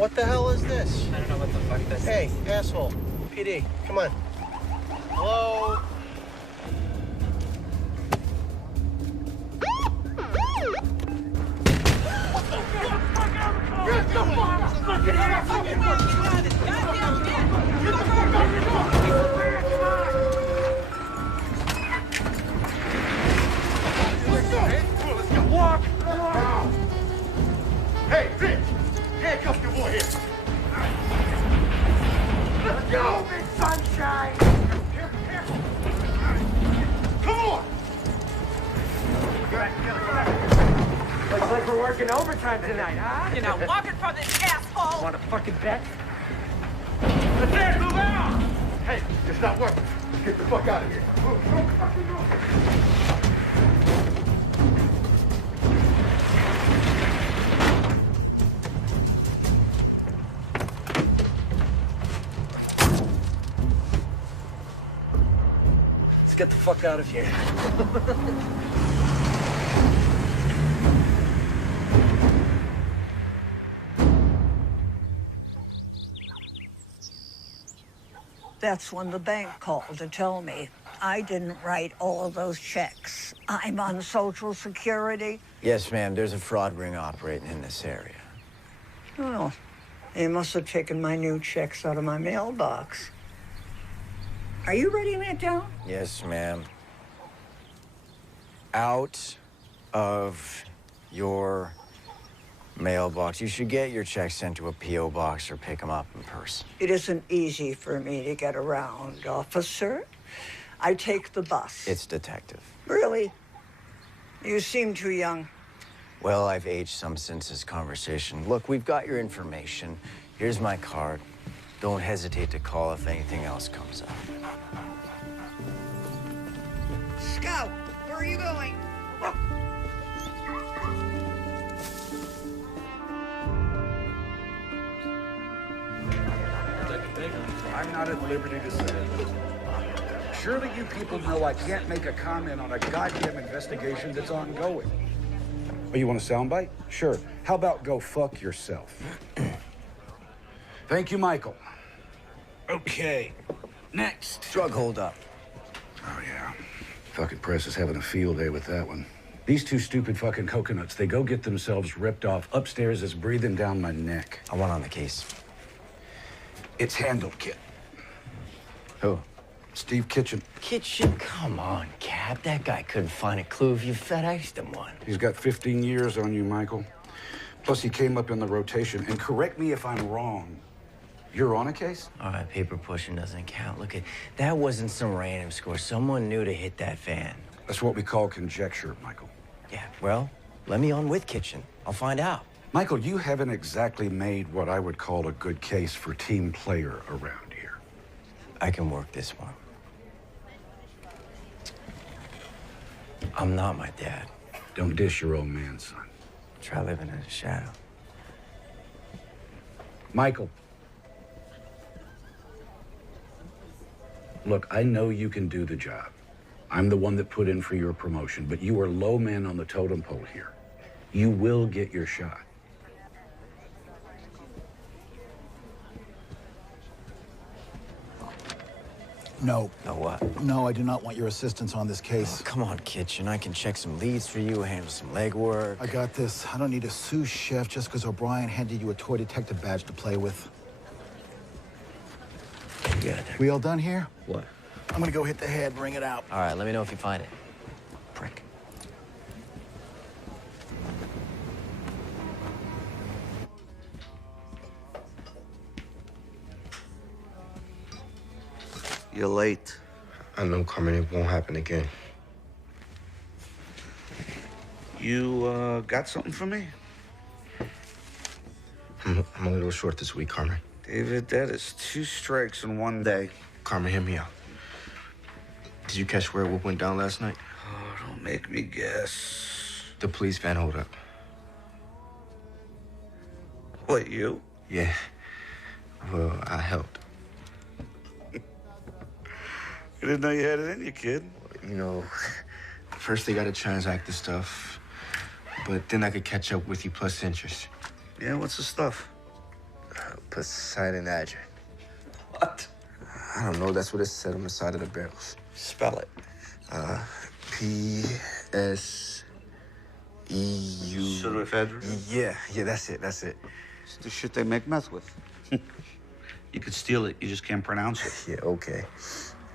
What the hell is this? I don't know what the fuck this is. Hey, asshole. PD, come on. Hello? Walk! Hey, bitch! Handcuff your boy here! Let's go, big sunshine! Come on! Looks like we're working overtime tonight, huh? You're not walking from this asshole! Want a fucking bet? Let's dance, move out! Hey, it's not working. Get the fuck out of here. Move, fucking move. Let's get the fuck out of here. That's when the bank called to tell me I didn't write all of those checks. I'm on Social Security. Yes, ma'am. There's a fraud ring operating in this area. Oh, they must have taken my new checks out of my mailbox. Are you writing that down? Yes, ma'am. Out of your mailbox. You should get your checks sent to a P.O. box or pick them up in person. It isn't easy for me to get around, officer. I take the bus. It's detective. Really? You seem too young. Well, I've aged some since this conversation. Look, we've got your information. Here's my card. Don't hesitate to call if anything else comes up. Scout, where are you going? I'm not at liberty to say. Surely you people know I can't make a comment on a goddamn investigation that's ongoing. Oh, you want a soundbite? Sure. How about go fuck yourself? Thank you, Michael. Okay. Next. Drug holdup. Oh, yeah. Fucking press is having a field day with that one. These two stupid fucking coconuts, they go get themselves ripped off. Upstairs is breathing down my neck. I want on the case. It's handled, kid. Who? Steve Kitchen. Kitchen? Come on, Cap. That guy couldn't find a clue if you FedExed him one. He's got 15 years on you, Michael. Plus, he came up in the rotation. And correct me if I'm wrong. You're on a case? All right, paper pushing doesn't count. Look, that wasn't some random score. Someone knew to hit that fan. That's what we call conjecture, Michael. Yeah, well, let me on with Kitchen. I'll find out. Michael, you haven't exactly made what I would call a good case for team player around here. I can work this one. I'm not my dad. Don't dish your own man, son. Try living in the shadow. Michael. Look, I know you can do the job. I'm the one that put in for your promotion, but you are low man on the totem pole here. You will get your shot. No. No what? No, I do not want your assistance on this case. Oh, come on, Kitchen. I can check some leads for you, handle some legwork. I got this. I don't need a sous chef just because O'Brien handed you a toy detective badge to play with. Yeah. We all done here? What? I'm gonna go hit the head, bring it out. All right, let me know if you find it. Prick. You're late. I know, Carmen, it won't happen again. You, got something for me? I'm a little short this week, Carmen. David, that is 2 strikes in one day. Carmen, hear me out. Did you catch where what went down last night? Oh, don't make me guess. The police van hold up. What, you? Yeah. Well, I helped. I didn't know you had it in you, kid. You know, first they gotta transact the stuff, but then I could catch up with you plus interest. Yeah, what's the stuff? Poseidon Adger. What? I don't know. That's what it said on the side of the barrels. Spell it. P-S-E-U... Pseudoephedrine? Yeah, that's it. It's the shit they make meth with. You could steal it, you just can't pronounce it. Yeah, okay.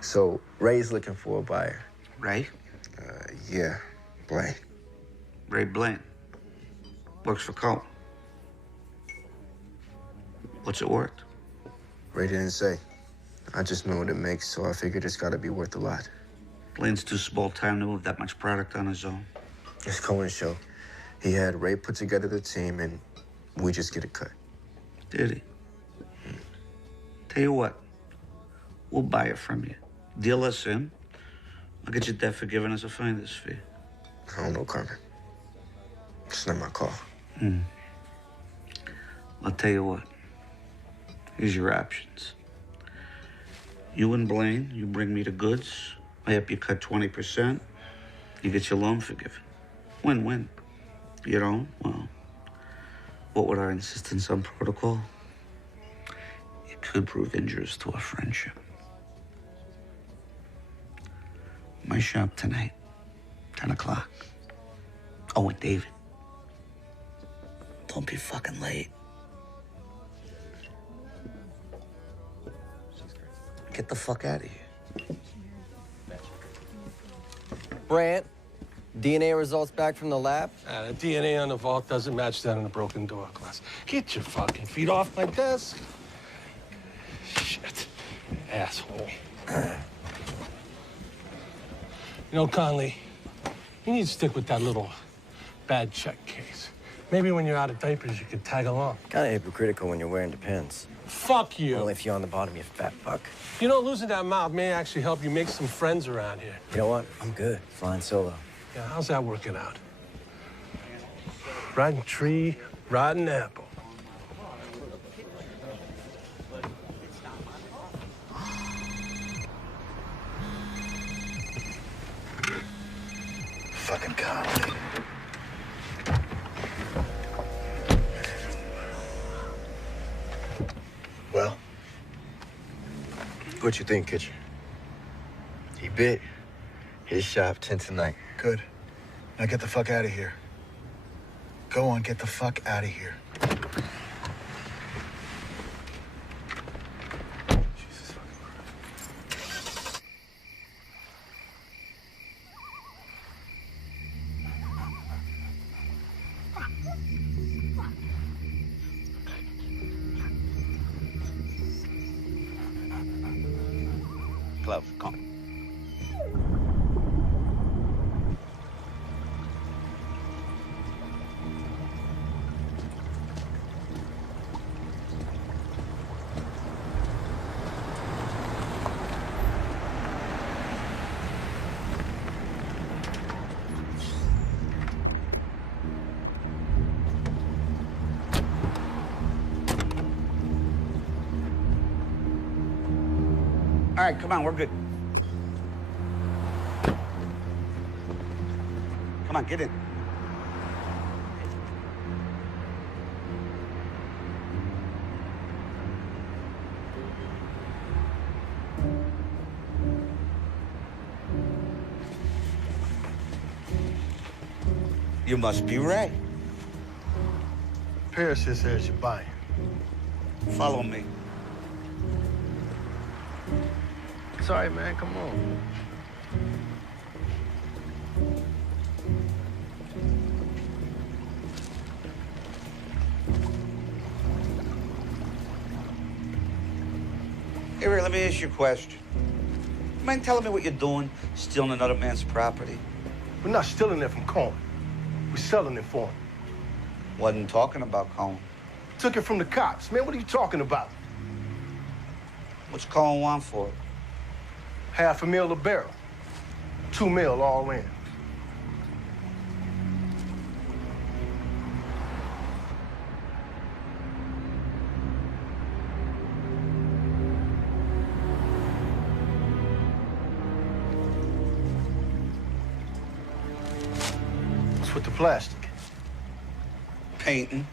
So, Ray's looking for a buyer. Ray? Yeah, Blaine. Ray Blaine. Works for Cole. What's it worth? Ray didn't say. I just know what it makes, so I figured it's gotta be worth a lot. Blaine's too small time to move that much product on his own. It's Cohen's show. He had Ray put together the team, and we just get a cut. Did he? Tell you what, we'll buy it from you. Deal us in. I'll get your debt forgiven as a finder's fee. I don't know, Carmen. It's not my call. I'll tell you what. Here's your options. You and Blaine, you bring me the goods. I help you cut 20%. You get your loan forgiven. Win-win. You don't? Well, what with our insistence on protocol? It could prove injurious to our friendship. My shop tonight, 10 o'clock. Oh, and David, don't be fucking late. Get the fuck out of here. Brant, DNA results back from the lab? The DNA on the vault doesn't match that on the broken door glass. Get your fucking feet off my desk. Shit. Asshole. You know, Conley, you need to stick with that little bad check case. Maybe when you're out of diapers, you could tag along. Kind of hypocritical when you're wearing Depends. Fuck you. Only if you're on the bottom, you fat fuck. You know, losing that mouth may actually help you make some friends around here. You know what? I'm good. Flying solo. Yeah, how's that working out? Riding tree, riding apple. Fucking Conley. Well? What you think, Kitchen? He bit. His shop 10 tonight. Good. Now get the fuck out of here. Go on, get the fuck out of here. Jesus fucking Christ. Close, come. All right, come on, we're good. Come on, get in. You must be Ray. Paris says there's your buyer. Follow me. Sorry, man, come on. Hey, Ray, let me ask you a question. You mind telling me what you're doing, stealing another man's property? We're not stealing it from Cohen. We're selling it for him. Wasn't talking about Cohen. Took it from the cops. Man, what are you talking about? What's Cohen want for it? $500,000 a barrel. $2 million all in. What's with the plastic? Painting.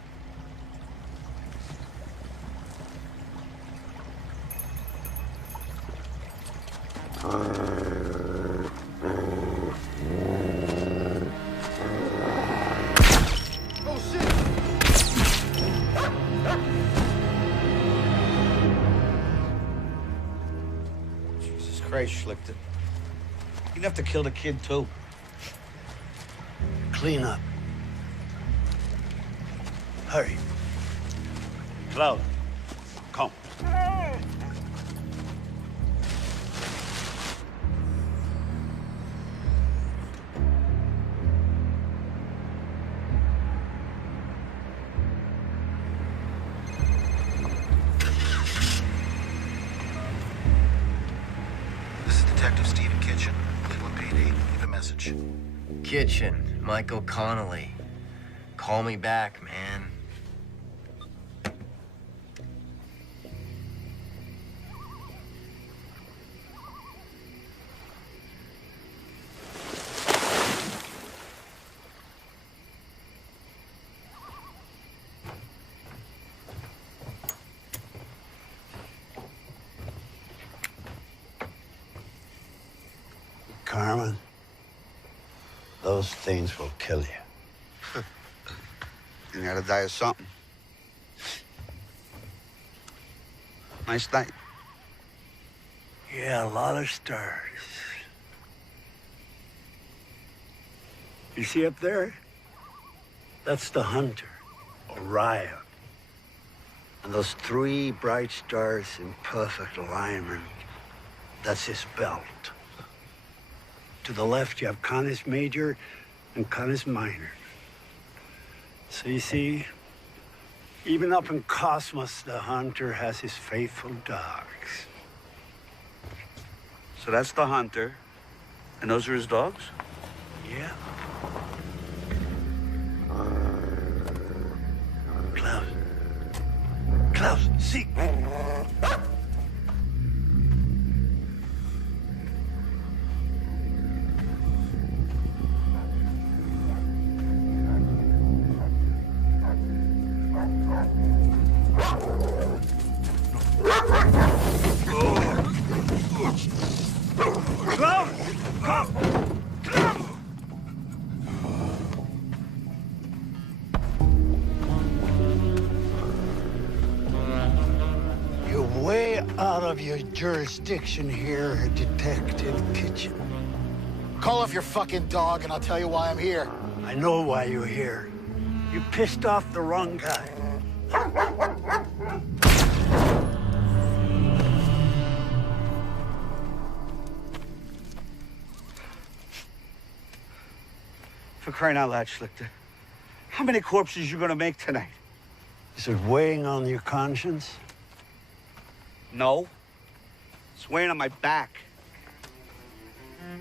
right, Schlichter. You'd have to kill the kid, too. Clean up. Hurry. Cloud, come. This is Detective Stephen Kitchen, Cleveland PD. Leave a message. Kitchen, Michael Connolly. Call me back, man. Carmen, those things will kill you. You gotta die of something. Nice night. Yeah, a lot of stars. You see up there? That's the hunter, Orion. And those three bright stars in perfect alignment, that's his belt. To the left, you have Canis Major and Canis Minor. So you see, even up in Cosmos, the hunter has his faithful dogs. So that's the hunter, and those are his dogs? Yeah. Klaus. Klaus, see. You're way out of your jurisdiction here, Detective Kitchen. Call off your fucking dog and I'll tell you why I'm here. I know why you're here. You pissed off the wrong guy. For crying out loud, Schlichter. How many corpses you gonna make tonight? Is it weighing on your conscience? No. It's weighing on my back.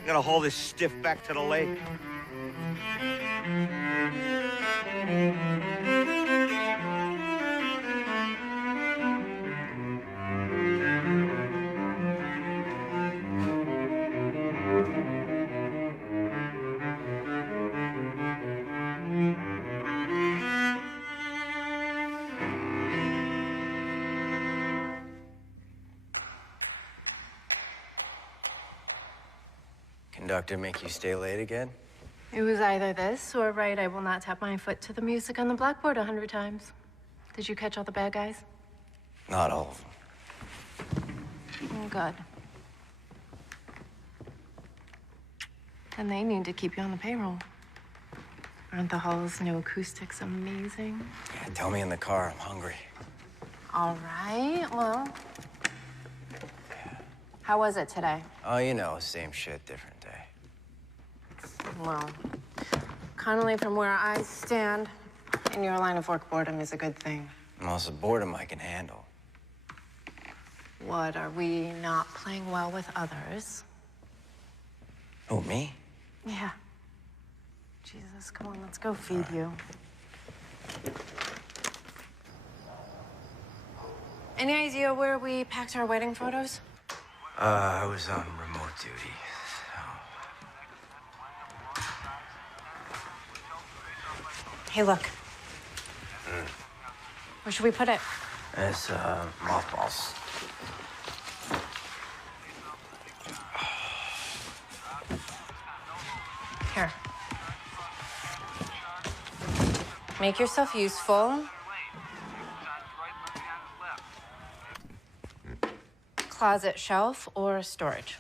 I gotta haul this stiff back to the lake. Conductor make you stay late again? It was either this or right, I will not tap my foot to the music on the blackboard 100 times. Did you catch all the bad guys? Not all of them. Oh, good. Then they need to keep you on the payroll. Aren't the halls, no acoustics amazing? Yeah, tell me in the car, I'm hungry. All right, well. How was it today? Oh, you know, same shit, different day. Well, Connolly, from where I stand, in your line of work, boredom is a good thing. Well, it's a boredom I can handle. What, are we not playing well with others? Oh, me? Yeah. Jesus, come on, let's go feed you. Any idea where we packed our wedding photos? I was on remote duty. Hey, look. Where should we put it? It's, mothballs. Here. Make yourself useful. Closet, shelf, or storage?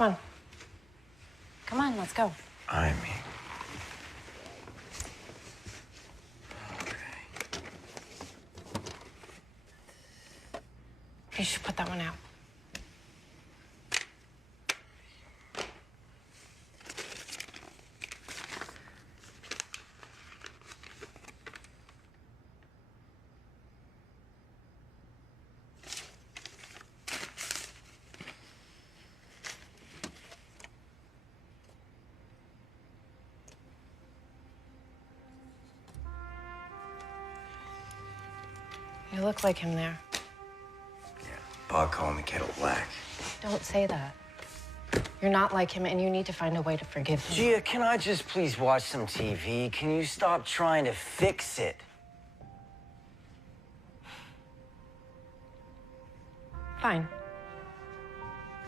Come on. Come on, let's go. I mean. You should put that one out. You look like him there. Bob called me kettle black. Don't say that. You're not like him, and you need to find a way to forgive him. Gia, can I just please watch some TV? Can you stop trying to fix it? Fine.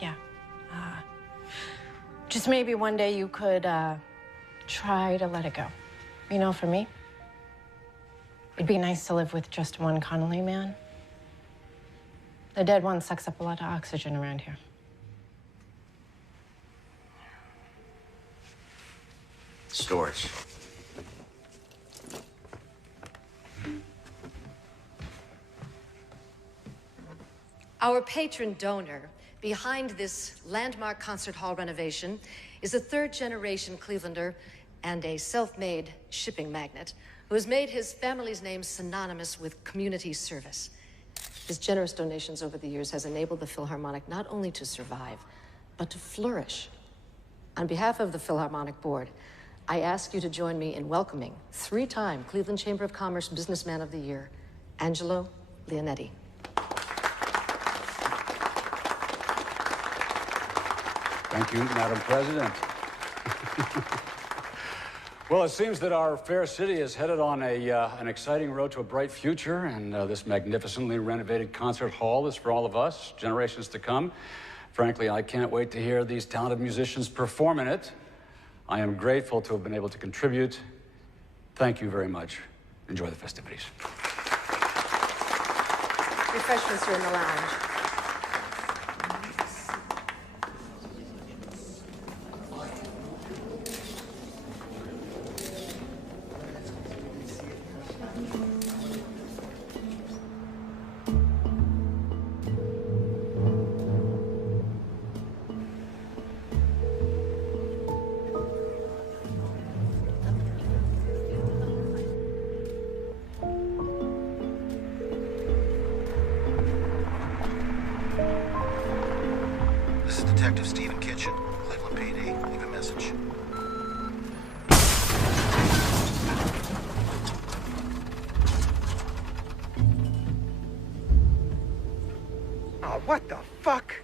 Yeah. Just maybe one day you could try to let it go. You know, for me, it'd be nice to live with just one Connolly man. The dead one sucks up a lot of oxygen around here. Storage. Our patron donor behind this landmark concert hall renovation is a third-generation Clevelander and a self-made shipping magnate who has made his family's name synonymous with community service. His generous donations over the years has enabled the Philharmonic not only to survive, but to flourish. On behalf of the Philharmonic Board, I ask you to join me in welcoming three-time Cleveland Chamber of Commerce Businessman of the Year, Angelo Leonetti. Thank you, Madam President. Well, it seems that our fair city is headed on an exciting road to a bright future, and this magnificently renovated concert hall is for all of us, generations to come. Frankly, I can't wait to hear these talented musicians perform in it. I am grateful to have been able to contribute. Thank you very much. Enjoy the festivities. Refreshments are in the lounge. Detective Stephen Kitchen, Cleveland PD. Leave a message. Oh, what the fuck?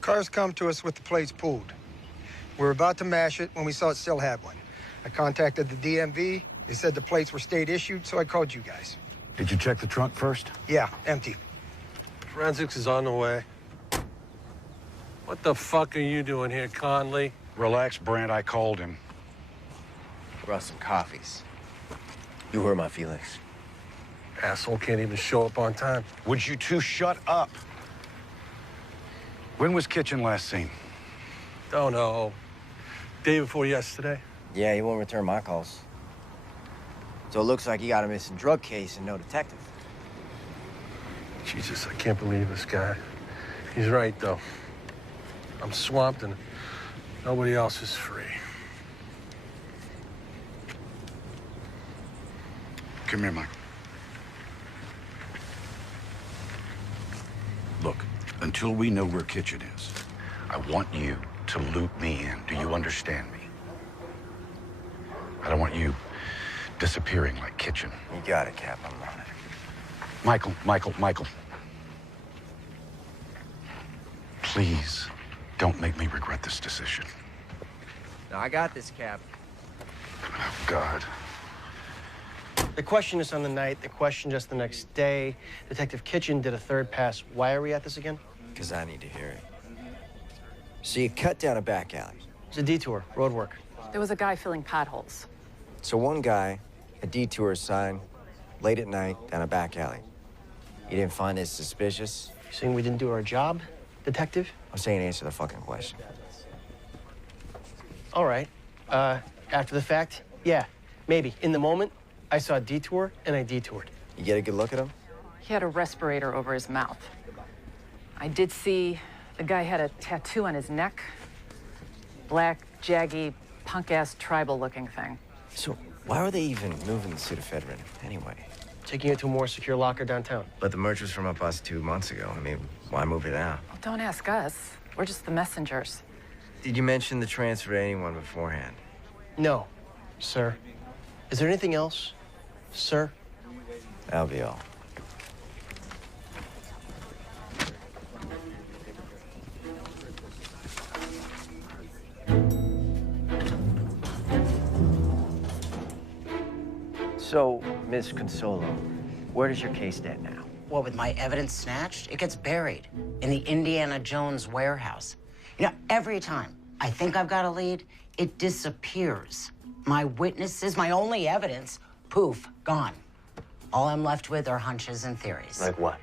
Cars come to us with the plates pulled. We were about to mash it when we saw it still had one. I contacted the DMV. They said the plates were state issued, so I called you guys. Did you check the trunk first? Yeah, empty. Forensics is on the way. What the fuck are you doing here, Conley? Relax, Brent. I called him. Brought some coffees. You hurt my feelings. Asshole can't even show up on time. Would you two shut up? When was Kitchen last seen? Don't know. Day before yesterday. Yeah, he won't return my calls. So it looks like you got a missing drug case and no detective. Jesus, I can't believe this guy. He's right, though. I'm swamped and nobody else is free. Come here, Michael. Look, until we know where Kitchen is, I want you to loop me in. Do you understand me? I don't want you disappearing like Kitchen. You got it, Cap. I'm on it. Michael. Please, don't make me regret this decision. No, I got this, Cap. Oh, God. They questioned us on the night. They questioned us the next day. Detective Kitchen did a third pass. Why are we at this again? Because I need to hear it. So you cut down a back alley. It's a detour, road work. There was a guy filling potholes. So one guy, a detour sign, late at night, down a back alley. You didn't find it suspicious? You saying we didn't do our job, Detective? I'm saying answer the fucking question. All right. After the fact, yeah, maybe. In the moment, I saw a detour, and I detoured. You get a good look at him? He had a respirator over his mouth. I did see the guy had a tattoo on his neck. Black, jaggy, punk-ass tribal-looking thing. So why were they even moving the pseudoephedrine anyway? Taking it to a more secure locker downtown. But the merch was from up us 2 months ago. I mean, why move it now? Well, don't ask us. We're just the messengers. Did you mention the transfer to anyone beforehand? No, sir. Is there anything else, sir? That'll be all. So, Miss Consolo, where does your case stand now? What, with my evidence snatched? It gets buried in the Indiana Jones warehouse. You know, every time I think I've got a lead, it disappears. My witnesses, my only evidence, poof, gone. All I'm left with are hunches and theories. Like what?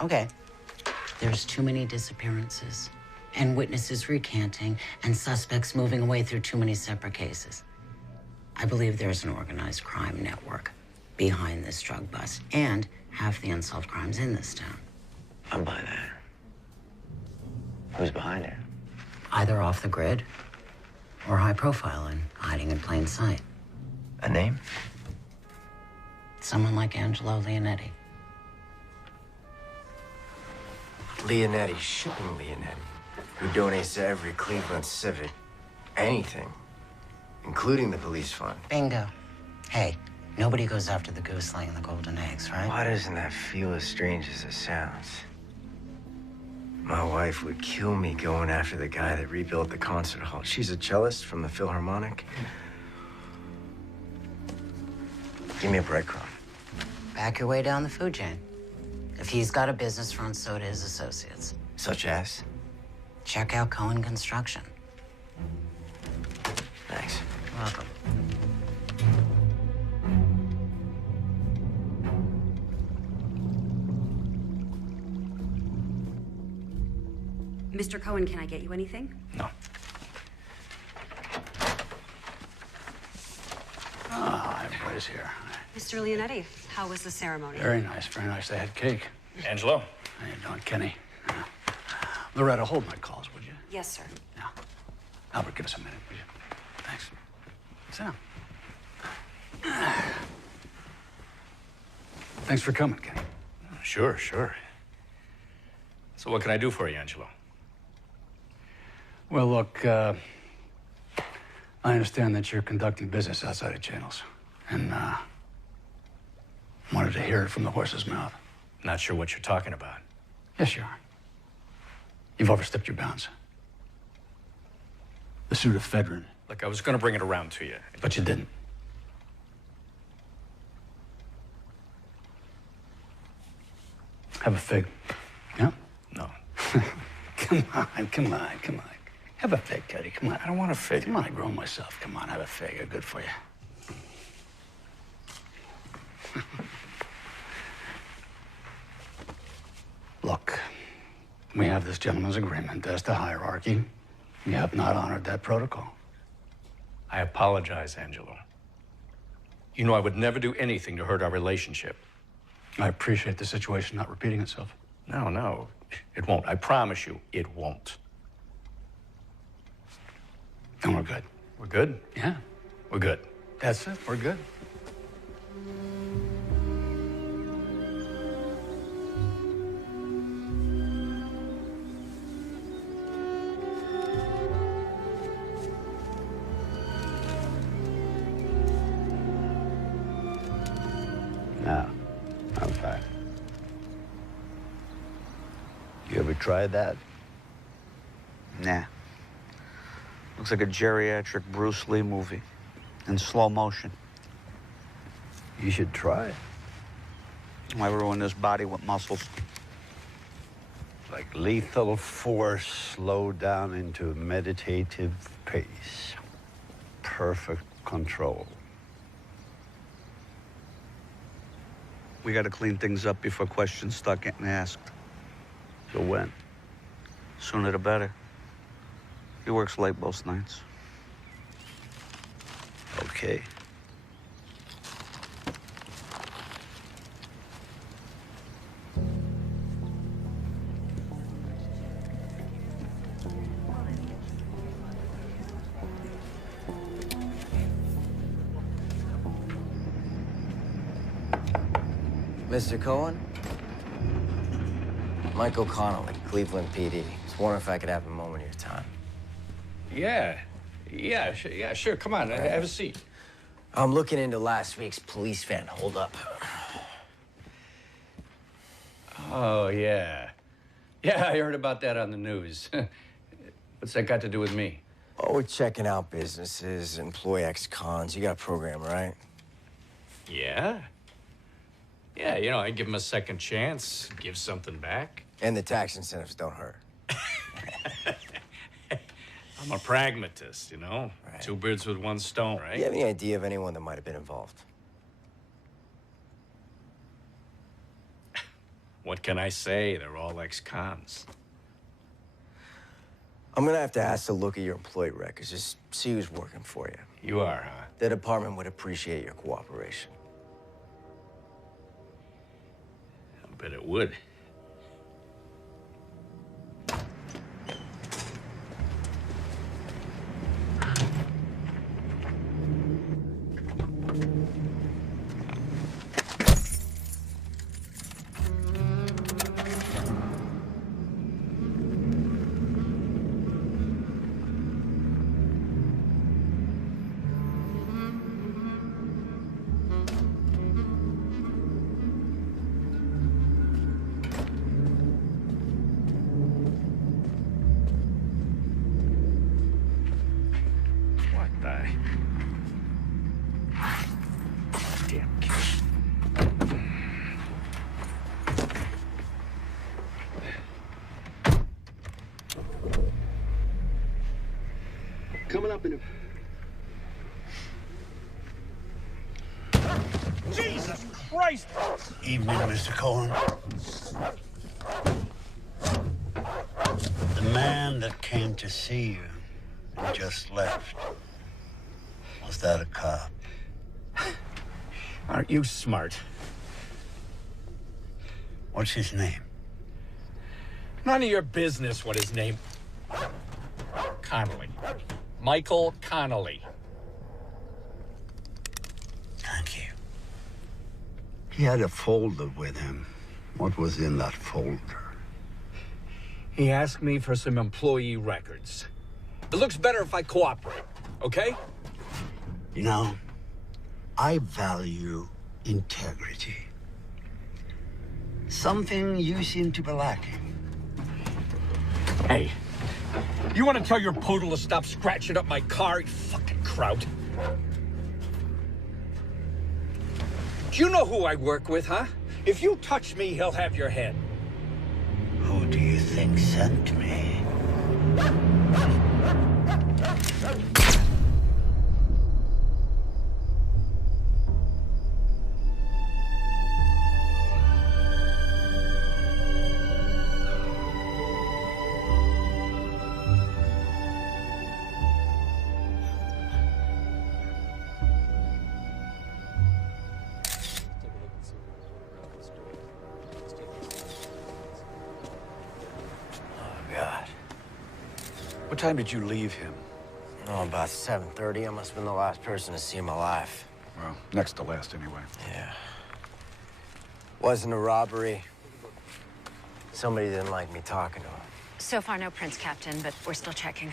Okay. There's too many disappearances, and witnesses recanting, and suspects moving away through too many separate cases. I believe there's an organized crime network behind this drug bust, and half the unsolved crimes in this town. I'm by that. Who's behind it? Either off the grid, or high profile and hiding in plain sight. A name? Someone like Angelo Leonetti. Leonetti, shipping Leonetti, who donates to every Cleveland Civic anything, including the police fund. Bingo. Hey, nobody goes after the goose laying the golden eggs, right? Why doesn't that feel as strange as it sounds? My wife would kill me going after the guy that rebuilt the concert hall. She's a cellist from the Philharmonic. Give me a breadcrumb. Back your way down the food chain. If he's got a business front, so do his associates. Such as? Check out Cohen Construction. Thanks. Welcome. Mr. Cohen, can I get you anything? No. Ah, everybody's here. Mr. Leonetti, how was the ceremony? Very nice, very nice. They had cake. Angelo. How you doing, Kenny? Loretta, hold my calls, would you? Yes, sir. Albert, give us a minute, will you? Thanks. Sit down. Thanks for coming, Kenny. Sure, sure. So what can I do for you, Angelo? Well, look, I understand that you're conducting business outside of channels, and wanted to hear it from the horse's mouth. Not sure what you're talking about. Yes, you are. You've overstepped your bounds. The pseudoephedrine. Look, I was going to bring it around to you. But you didn't. Have a fig. Yeah? No. Come on. Have a fig, Cuddy. Come on. I don't want a fig. Come on, I grow myself. Come on, have a fig. They're good for you. Look, we have this gentleman's agreement as to hierarchy. You have not honored that protocol. I apologize, Angelo. You know I would never do anything to hurt our relationship. I appreciate the situation not repeating itself. No, it won't. I promise you, it won't. And we're good. We're good? Yeah. We're good. That's it. We're good. Now, okay. You ever tried that? Nah. Looks like a geriatric Bruce Lee movie in slow motion. You should try it. Why ruin this body with muscles? Like lethal force slowed down into meditative pace. Perfect control. We gotta clean things up before questions start getting asked. So when? Sooner the better. He works late most nights. Okay. Mr. Cohen? Michael Connolly, Cleveland PD. Just wondering if I could have a moment of your time. Yeah, sure. Come on, have a seat. I'm looking into last week's police van holdup. Oh, yeah. Yeah, I heard about that on the news. What's that got to do with me? Oh, we're checking out businesses, employee ex-cons. You got a program, right? Yeah? Yeah, you know, I give them a second chance, give something back. And the tax incentives don't hurt. I'm a pragmatist, you know? Right. 2 birds with 1 stone, right? Do you have any idea of anyone that might have been involved? What can I say? They're all ex-cons. I'm gonna have to ask to look at your employee records, just see who's working for you. You are, huh? The department would appreciate your cooperation. I bet it would. Coming up in a... Jesus Christ! Evening, Mr. Cohen. The man that came to see you and just left, was that a cop? Aren't you smart? What's his name? None of your business what his name... Connolly. Michael Connolly. Thank you. He had a folder with him. What was in that folder? He asked me for some employee records. It looks better if I cooperate, okay? You know, I value integrity. Something you seem to be lacking. Hey, you want to tell your poodle to stop scratching up my car, you fucking kraut? Do you know who I work with, huh? If you touch me, he'll have your head. Who do you think sent me? What time did you leave him? Oh, about 7:30. I must have been the last person to see him alive. Well, next to last, anyway. Yeah. Wasn't a robbery. Somebody didn't like me talking to him. So far, no prints, Captain, but we're still checking.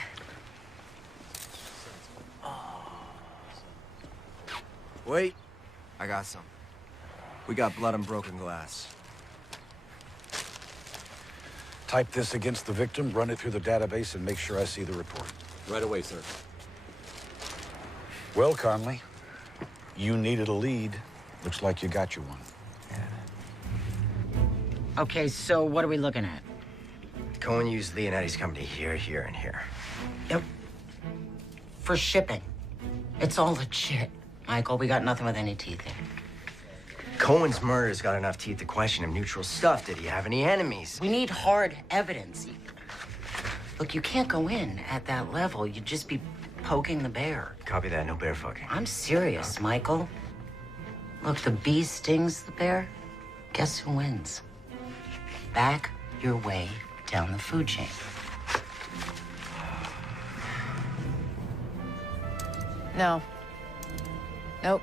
Wait. I got some. We got blood and broken glass. Type this against the victim, run it through the database, and make sure I see the report. Right away, sir. Well, Conley, you needed a lead. Looks like you got you one. Okay, so what are we looking at? Cohen used Leonetti's company here, here, and here. Yep. For shipping. It's all legit. Michael, we got nothing with any teeth in. Cohen's murder's got enough teeth to question him. Neutral stuff. Did he have any enemies? We need hard evidence. Look, you can't go in at that level. You'd just be poking the bear. Copy that, no bear fucking. I'm serious, Michael. Look, the bee stings the bear. Guess who wins? Back your way down the food chain. No. Nope.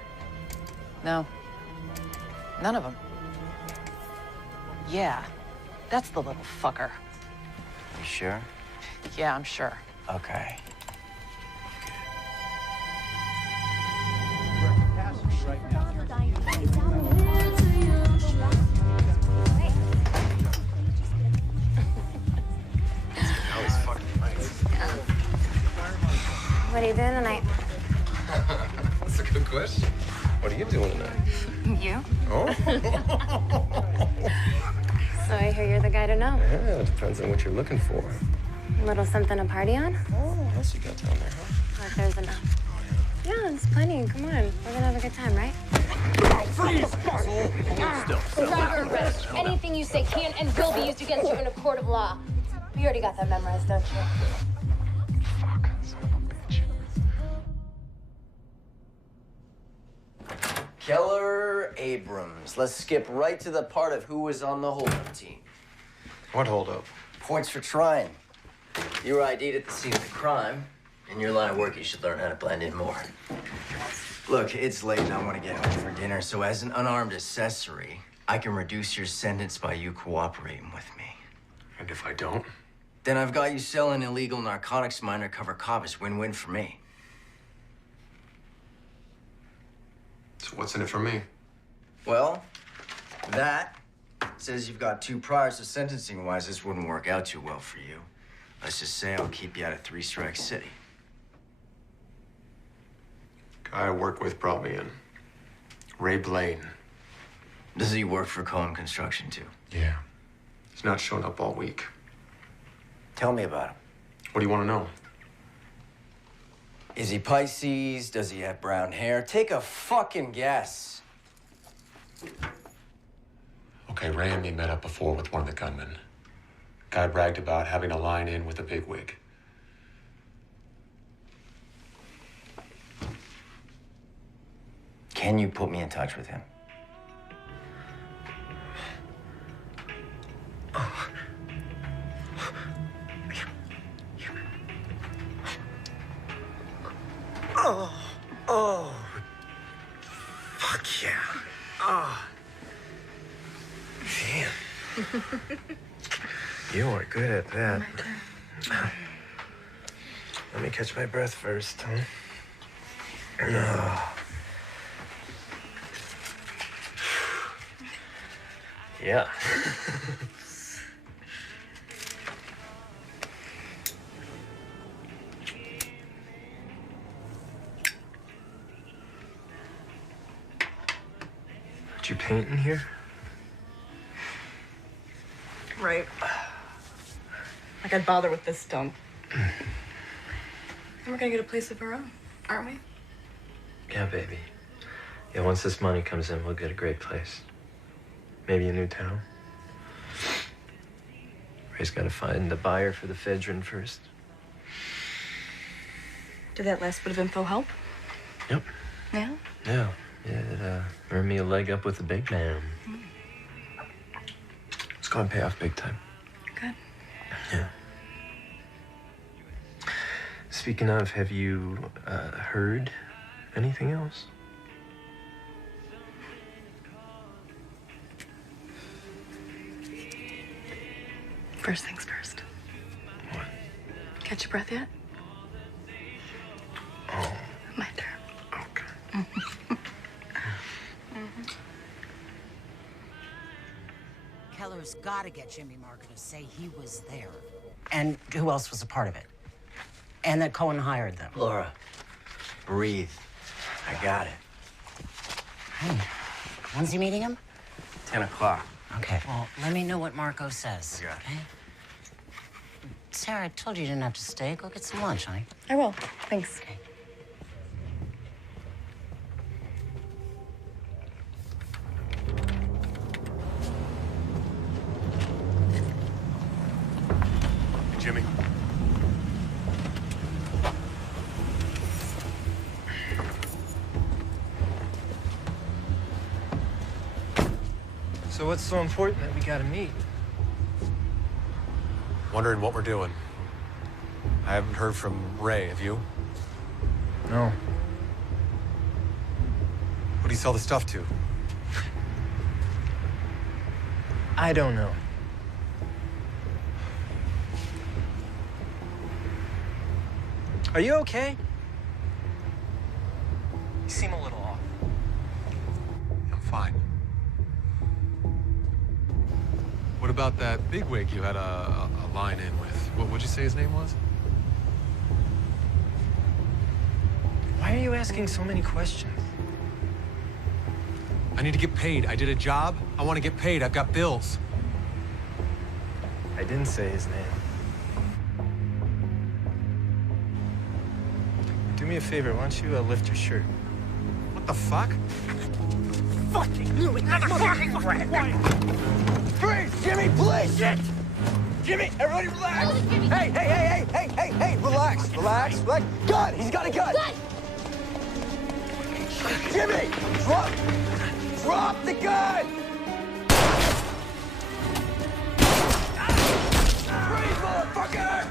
No. None of them. Yeah, that's the little fucker. You sure? Yeah, I'm sure. Okay. What are you doing tonight? That's a good question. What are you doing tonight? You? Oh? So I hear you're the guy to know. Yeah, it depends on what you're looking for. A little something to party on? Oh, what else you got down there, huh? Or if there's enough. Yeah, there's plenty. Come on. We're gonna have a good time, right? Freeze! You're under arrest. Anything you say can and will be used against you in a court of law. You already got that memorized, don't you? Fuck, son of a bitch. Keller Abrams. Let's skip right to the part of who was on the holdup team. What holdup? Points for trying. You were ID'd at the scene of the crime. In your line of work, you should learn how to blend in more. Look, it's late and I want to get home for dinner, so as an unarmed accessory, I can reduce your sentence by you cooperating with me. And if I don't? Then I've got you selling illegal narcotics to my undercover cop. It's win-win for me. So what's in it for me? Well, that says you've got 2 priors, so sentencing-wise, this wouldn't work out too well for you. Let's just say I'll keep you out of 3 Strike City. Guy I work with brought me in. Ray Blaine. Does he work for Cohen Construction, too? Yeah. He's not shown up all week. Tell me about him. What do you want to know? Is he Pisces? Does he have brown hair? Take a fucking guess. Okay, Ray and me met up before with one of the gunmen. Guy bragged about having a line-in with a bigwig. Can you put me in touch with him? Oh. Fuck yeah. Oh. Damn. You are good at that. Let me catch my breath first, huh? Yeah. Did you paint in here? Right. Like I'd bother with this dump. And we're gonna get a place of our own, aren't we? Yeah, baby. Yeah, once this money comes in, we'll get a great place. Maybe a new town. Ray's gotta find the buyer for the Fedrin first. Did that last bit of info help? Yep. Yeah? Yeah. Yeah, it earned me a leg up with the big man. It's gonna pay off big time. Good. Yeah. Speaking of, have you heard anything else? First things first. What? Catch your breath yet? Oh. My turn. Okay. Keller's got to get Jimmy Marker to say he was there. And who else was a part of it? And that Cohen hired them. Laura, breathe. I got it. Hey, when's he meeting him? 10 o'clock. Okay, well, let me know what Marco says, Yeah. okay? Sarah, I told you didn't have to stay. Go get some lunch, honey. I will. Thanks. Okay. Jimmy, So what's so important that we gotta meet? Wondering what we're doing. I haven't heard from Ray, have you? No. Who do you sell the stuff to? I don't know. Are you okay? You seem a little off. I'm fine. What about that bigwig you had a line in with? What'd you say his name was? Why are you asking so many questions? I need to get paid. I did a job. I want to get paid. I've got bills. I didn't say his name. Do me a favor, why don't you lift your shirt? What the fuck? Fucking knew it! Another fucking rat! Freeze! Jimmy, please! Shit! Jimmy, everybody relax! Hey, relax, relax. Gun! He's got a gun! Jimmy! Drop the gun! Freeze, motherfucker!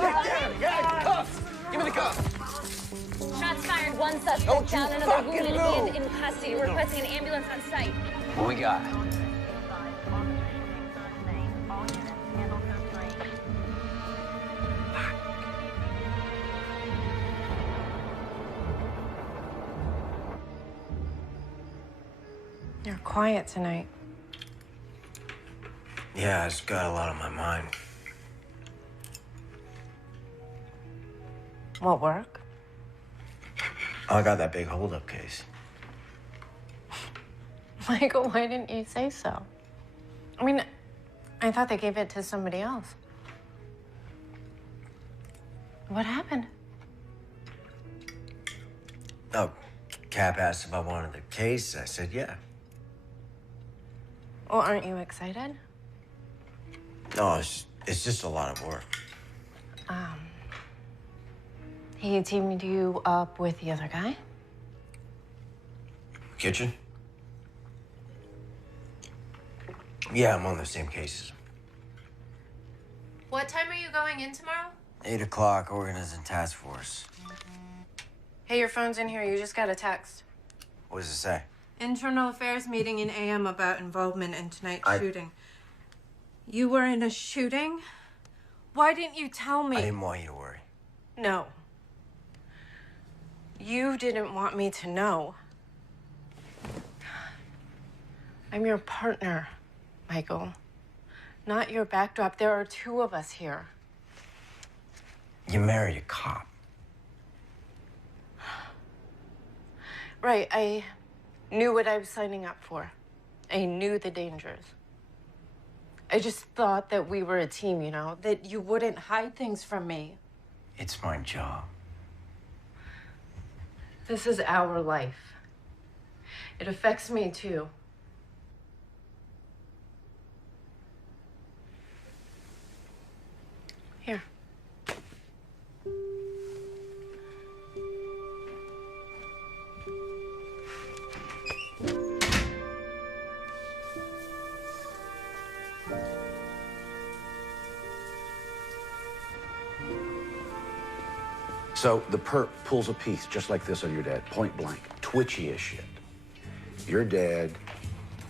Get down! Yeah, cuffs! Give me the cuffs! Shots fired, one suspect down, another wounded and in custody. We're requesting an ambulance on site. What we got? You're quiet tonight. Yeah, I just got a lot on my mind. What work? Oh, I got that big holdup case. Michael, why didn't you say so? I mean, I thought they gave it to somebody else. What happened? Oh, Cap asked if I wanted the case. I said, yeah. Well, aren't you excited? No, it's just a lot of work. He teamed you up with the other guy? Kitchen? Yeah, I'm on the same cases. What time are you going in tomorrow? 8 o'clock, organizing task force. Hey, your phone's in here. You just got a text. What does it say? Internal Affairs meeting in AM about involvement in tonight's shooting. You were in a shooting? Why didn't you tell me? I didn't want you to worry. No. You didn't want me to know. I'm your partner, Michael. Not your backdrop. There are two of us here. You married a cop. Right, I knew what I was signing up for. I knew the dangers. I just thought that we were a team, you know, that you wouldn't hide things from me. It's my job. This is our life. It affects me too. Here. So the perp pulls a piece just like this on your dad, point blank, twitchy as shit. Your dad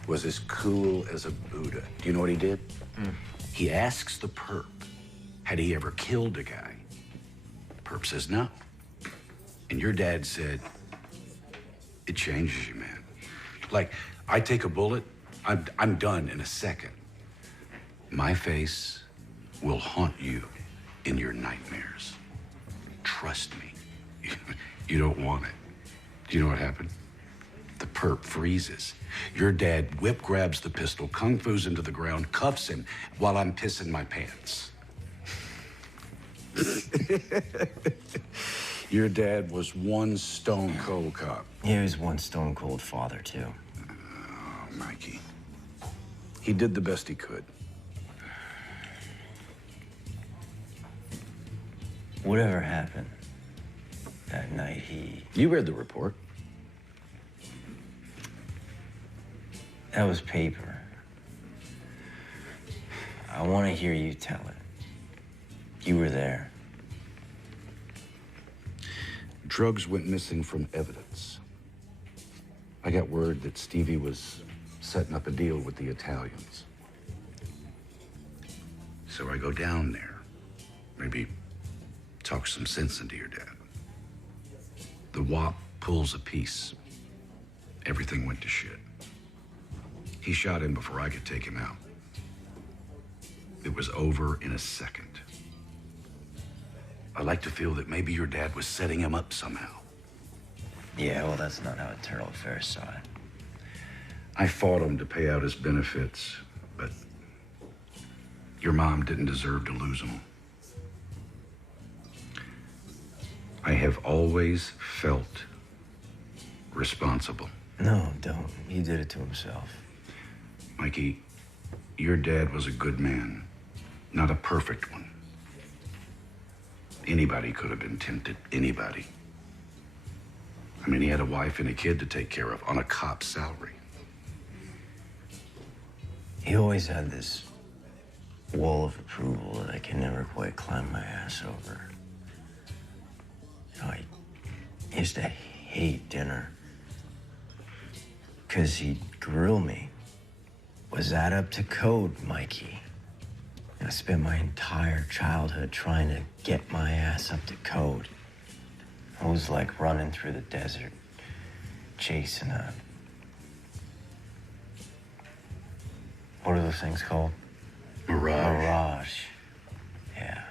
was as cool as a Buddha. Do you know what he did? He asks the perp, had he ever killed a guy? Perp says no. And your dad said, it changes you, man. Like, I take a bullet, I'm done in a second. My face will haunt you in your nightmares. Trust me. You don't want it. Do you know what happened? The perp freezes. Your dad whip grabs the pistol, kung fu's into the ground, cuffs him while I'm pissing my pants. Your dad was one stone cold cop. He was one stone cold father, too. Oh, Mikey. He did the best he could. Whatever happened that night, You read the report. That was paper. I want to hear you tell it. You were there. Drugs went missing from evidence. I got word that Stevie was setting up a deal with the Italians. So I go down there. Maybe talk some sense into your dad. The WAP pulls a piece. Everything went to shit. He shot him before I could take him out. It was over in a second. I like to feel that maybe your dad was setting him up somehow. Yeah, well, that's not how Eternal Affairs saw it. I fought him to pay out his benefits, but your mom didn't deserve to lose him. I have always felt responsible. No, don't. He did it to himself. Mikey, your dad was a good man, not a perfect one. Anybody could have been tempted, anybody. I mean, he had a wife and a kid to take care of on a cop's salary. He always had this wall of approval that I can never quite climb my ass over. You know, I used to hate dinner because he'd grill me. Was that up to code, Mikey? I spent my entire childhood trying to get my ass up to code. I was like running through the desert, chasing a... What are those things called? Mirage. Mirage. Yeah.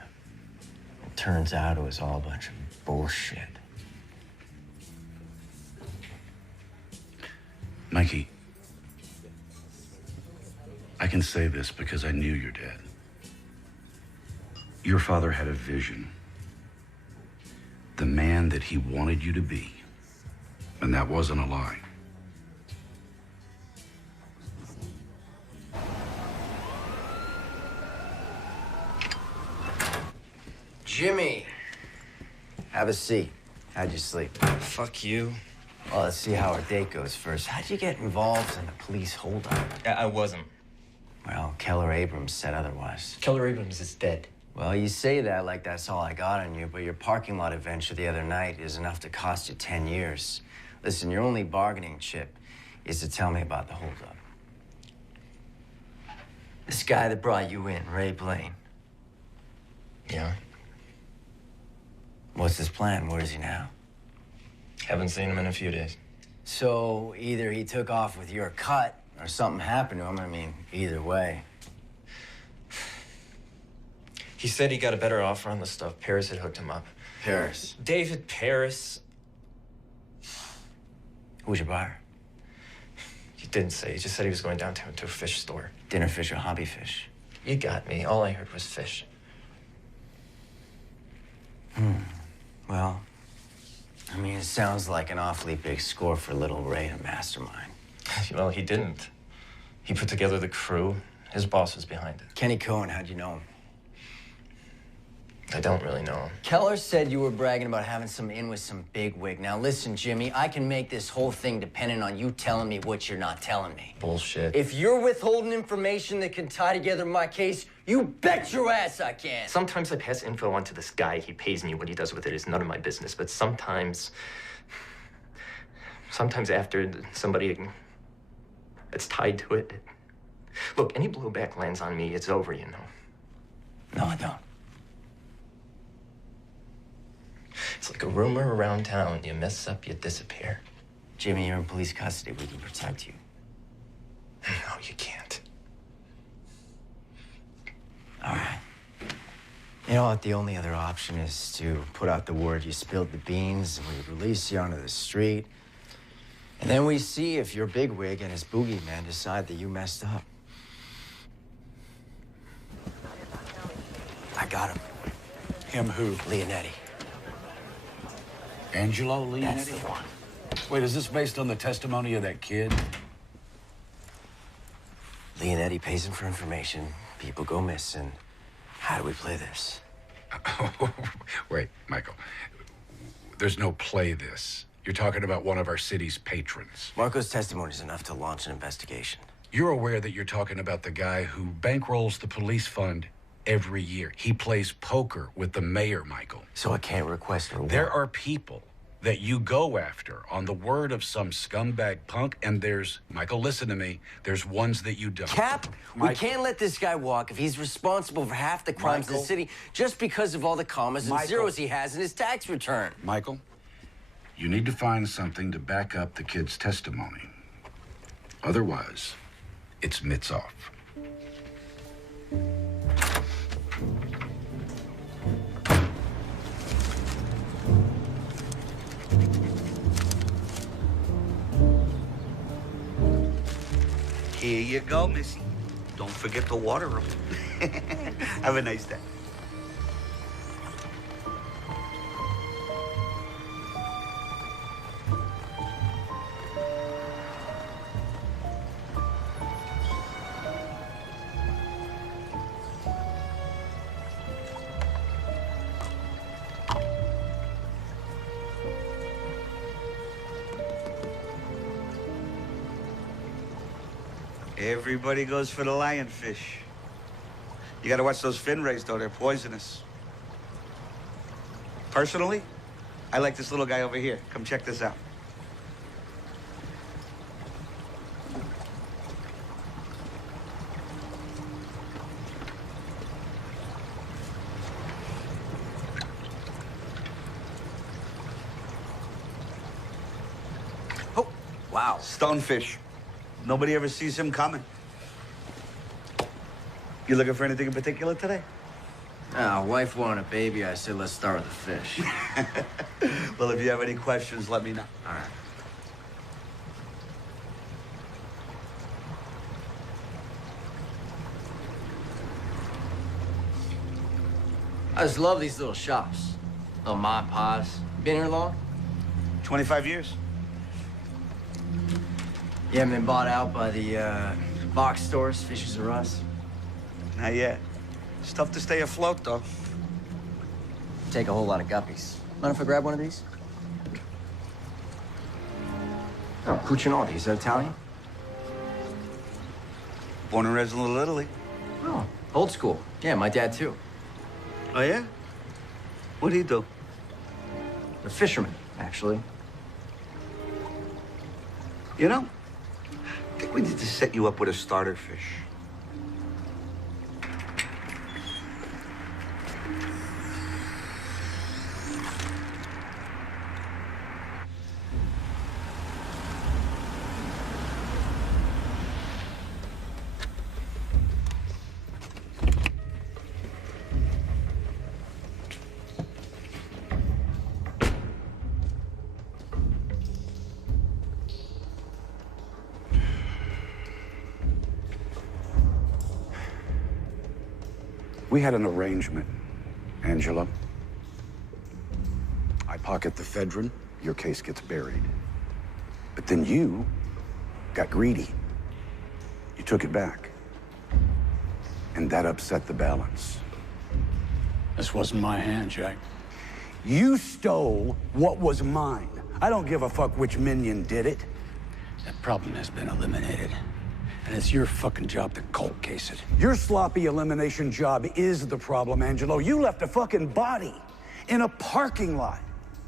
It turns out it was all a bunch of bullshit. Mikey, I can say this because I knew your dad. Your father had a vision. The man that he wanted you to be. And that wasn't a lie. Jimmy, have a seat. How'd you sleep? Fuck you. Well, let's see how our date goes first. How'd you get involved in a police holdup? I wasn't. Well, Keller Abrams said otherwise. Keller Abrams is dead. Well, you say that like that's all I got on you, but your parking lot adventure the other night is enough to cost you 10 years. Listen, your only bargaining chip is to tell me about the holdup. This guy that brought you in, Ray Blaine. Yeah? What's his plan? Where is he now? Haven't seen him in a few days. So either he took off with your cut or something happened to him. I mean, either way. He said he got a better offer on the stuff. Paris had hooked him up. Paris? David Paris. Who's your buyer? He didn't say. He just said he was going downtown to a fish store. Dinner fish or hobby fish? You got me. All I heard was fish. Well, I mean, it sounds like an awfully big score for little Ray to mastermind. Well, he didn't. He put together the crew. His boss was behind it. Kenny Cohen, how'd you know him? I don't really know him. Keller said you were bragging about having some in with some bigwig. Now listen, Jimmy, I can make this whole thing dependent on you telling me what you're not telling me. Bullshit. If you're withholding information that can tie together my case, you bet your ass I can. Sometimes I pass info on to this guy. He pays me. What he does with it is none of my business. But sometimes after somebody that's tied to it. Look, any blowback lands on me, it's over, you know. No, I don't. It's like a rumor around town. You mess up, you disappear. Jimmy, you're in police custody. We can protect you. No, you can't. All right. You know what? The only other option is to put out the word you spilled the beans, and we release you onto the street. And then we see if your bigwig and his boogeyman decide that you messed up. I got him. Him who? Leonetti. Angelo Leonetti? That's the one. Wait, is this based on the testimony of that kid? Leonetti pays him for information. People go missing. How do we play this? Wait, Michael. There's no play this. You're talking about one of our city's patrons. Marco's testimony is enough to launch an investigation. You're aware that you're talking about the guy who bankrolls the police fund every year. He plays poker with the mayor, Michael. So I can't request her. There are people that you go after on the word of some scumbag punk, and there's, Michael, listen to me, there's ones that you don't. Cap, we can't let this guy walk if he's responsible for half the crimes in the city just because of all the commas and zeros he has in his tax return. Michael, you need to find something to back up the kid's testimony. Otherwise, it's mitts off. Here you go, Missy. Don't forget to water them. Have a nice day. Everybody goes for the lionfish. You gotta watch those fin rays, though. They're poisonous. Personally, I like this little guy over here. Come check this out. Oh, wow. Stonefish. Nobody ever sees him coming. You looking for anything in particular today? Wife wanted a baby. I said, let's start with the fish. Well, if you have any questions, let me know. All right. I just love these little shops. Little mom and pops. Been here long? 25 years. You haven't been bought out by the box stores, Fishes R Us? Not yet. It's tough to stay afloat, though. Take a whole lot of guppies. Mind if I grab one of these? Oh, Cucinotti. Is that Italian? Born and raised in Little Italy. Oh, old school. Yeah, my dad, too. Oh, yeah? What'd he do? A fisherman, actually. You know, I think we need to set you up with a starter fish. We had an arrangement, Angela. I pocket the ephedrine, your case gets buried. But then you got greedy. You took it back. And that upset the balance. This wasn't my hand, Jack. You stole what was mine. I don't give a fuck which minion did it. That problem has been eliminated. And it's your fucking job to cold case it. Your sloppy elimination job is the problem, Angelo. You left a fucking body in a parking lot.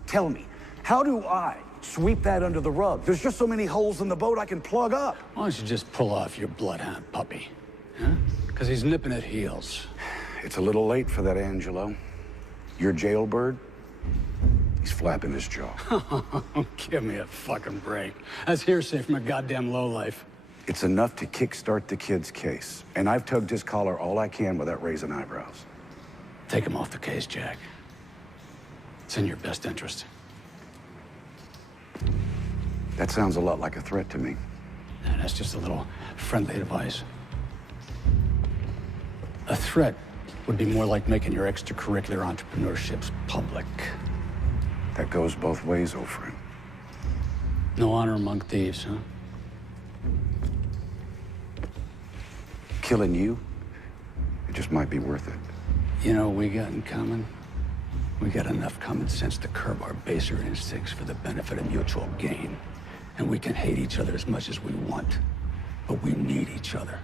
Tell me, how do I sweep that under the rug? There's just so many holes in the boat I can plug up. Why don't you just pull off your bloodhound puppy? Huh? Because he's nipping at heels. It's a little late for that, Angelo. Your jailbird, he's flapping his jaw. Give me a fucking break. That's hearsay from a goddamn lowlife. It's enough to kickstart the kid's case. And I've tugged his collar all I can without raising eyebrows. Take him off the case, Jack. It's in your best interest. That sounds a lot like a threat to me. And that's just a little friendly advice. A threat would be more like making your extracurricular entrepreneurships public. That goes both ways, old friend. No honor among thieves, huh? Killing you, it just might be worth it. You know what we got in common? We got enough common sense to curb our baser instincts for the benefit of mutual gain. And we can hate each other as much as we want. But we need each other.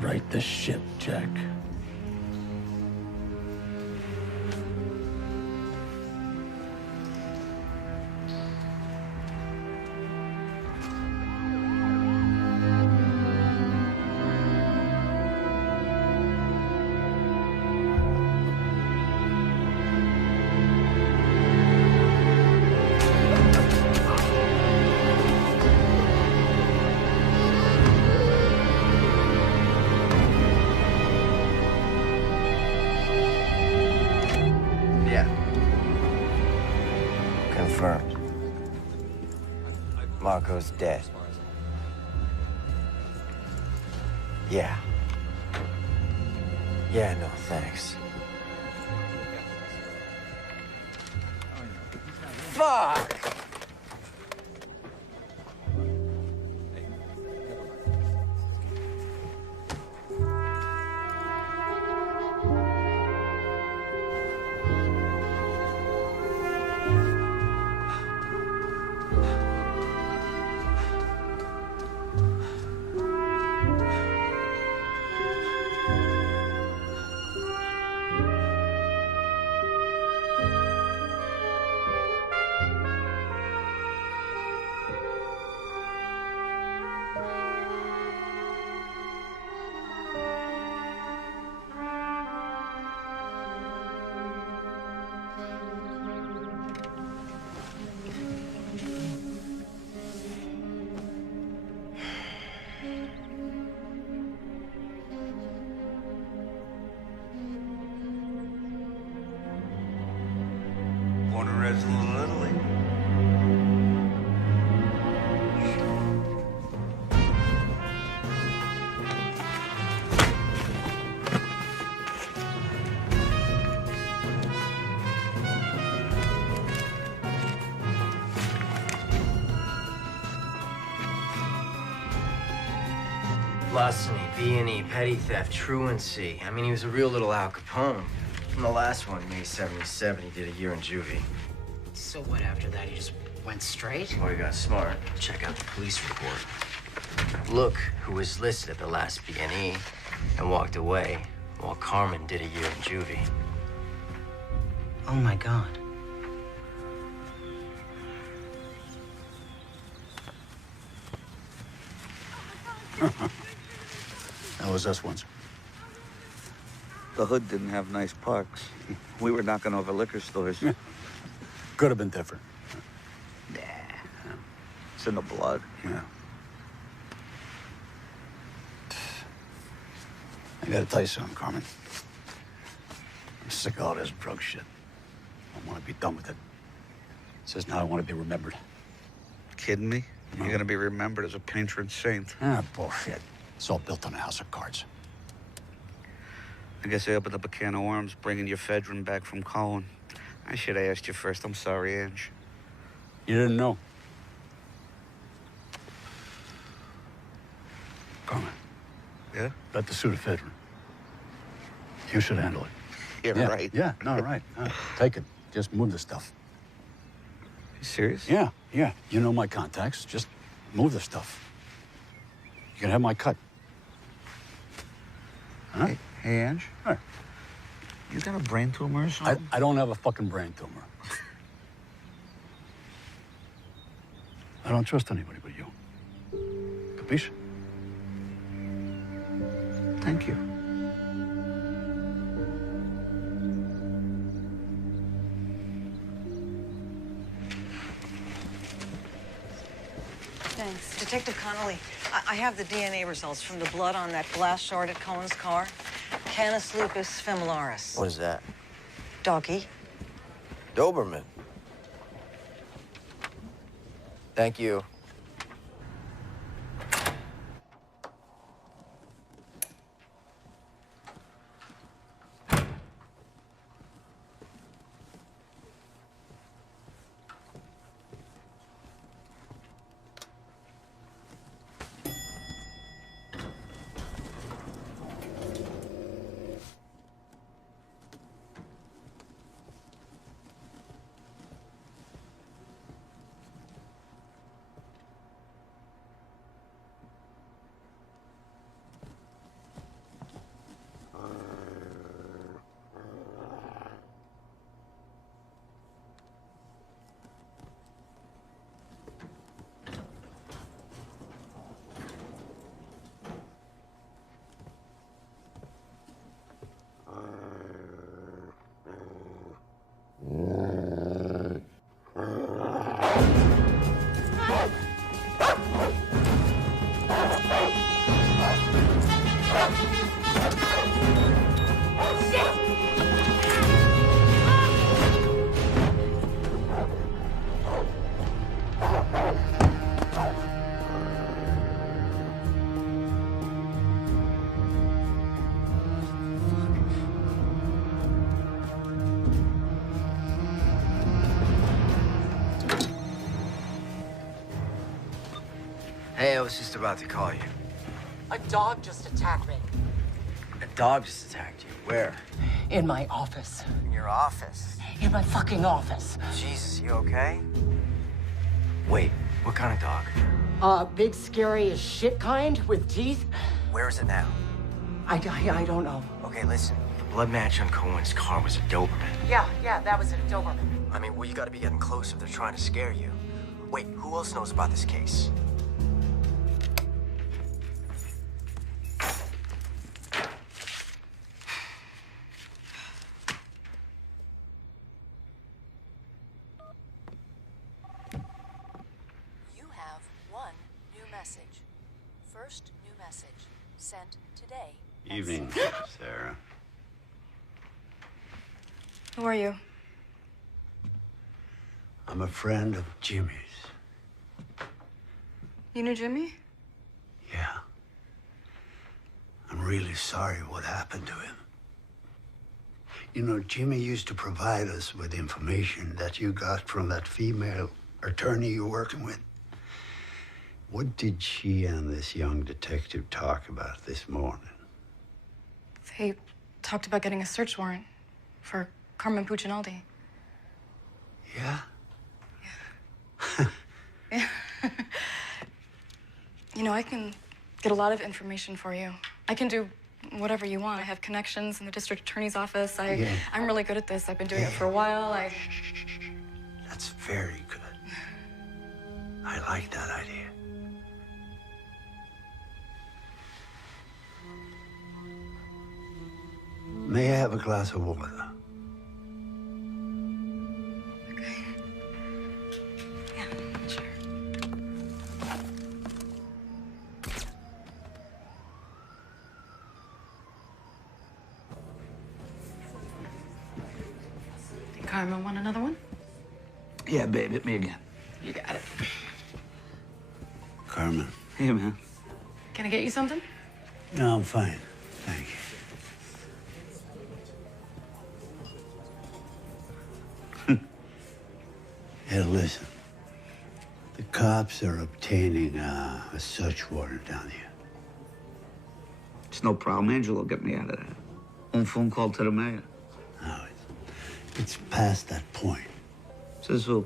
Right the ship, Jack. Confirmed. Marco's dead. Yeah. Yeah, no thanks. Fuck! Born and raised in Little Italy. Larceny, B&E, petty theft, truancy. I mean, he was a real little Al Capone. From the last one, May 77, he did a year in juvie. So what, after that, he just went straight? Well, he got smart. Check out the police report. Look who was listed at the last B&E and walked away while Carmen did a year in juvie. Oh, my God. That was us once. The hood didn't have nice parks. We were knocking over liquor stores. Could have been different. Nah. It's in the blood. Yeah. I gotta tell you something, Carmen. I'm sick of all this drug shit. I want to be done with it. It's just now I want to be remembered. Kidding me? You're gonna be remembered as a patron saint. Ah, bullshit. It's all built on a house of cards. I guess I opened up a can of worms bringing your Fedrin back from Colin. I should have asked you first. I'm sorry, Ange. You didn't know. Carmen. Yeah? Got the suit of Fedrin. You should handle it. Yeah, right. Yeah, no, right. Take it. Just move the stuff. You serious? Yeah. You know my contacts. Just move the stuff. You can have my cut. Huh? Hey, Ange? Hey. You got a brain tumor or something? I don't have a fucking brain tumor. I don't trust anybody but you. Capiche? Thank you. Thanks. Detective Connolly, I have the DNA results from the blood on that glass shard at Cohen's car. Canis lupus familiaris. What is that? Doggy. Doberman. Thank you. Hey, I was just about to call you. A dog just attacked me. A dog just attacked you. Where? In my office. In your office? In my fucking office. Jesus, you okay? Wait, what kind of dog? Big, scary as shit kind with teeth. Where is it now? I don't know. Okay, listen. The blood match on Cohen's car was a Doberman. Yeah, that was a Doberman. I mean, well, you gotta be getting close if they're trying to scare you. Wait, who else knows about this case? You have one new message. First new message sent today. Evening, Sarah. Who are you? I'm a friend of Jimmy's. You knew Jimmy? Yeah. I'm really sorry what happened to him. You know, Jimmy used to provide us with information that you got from that female attorney you're working with. What did she and this young detective talk about this morning? They talked about getting a search warrant for Carmen Puccinaldi. Yeah? Yeah. You know, I can get a lot of information for you. I can do whatever you want. I have connections in the district attorney's office. I'm really good at this. I've been doing it for a while. That's very good. I like that idea. May I have a glass of water? Carmen, want another one? Yeah, babe, hit me again. You got it. Carmen. Hey, man. Can I get you something? No, I'm fine. Thank you. Hey, listen. The cops are obtaining a search warrant down here. It's no problem. Angela will get me out of that. One phone call to the mayor. No, it's past that point. Says who?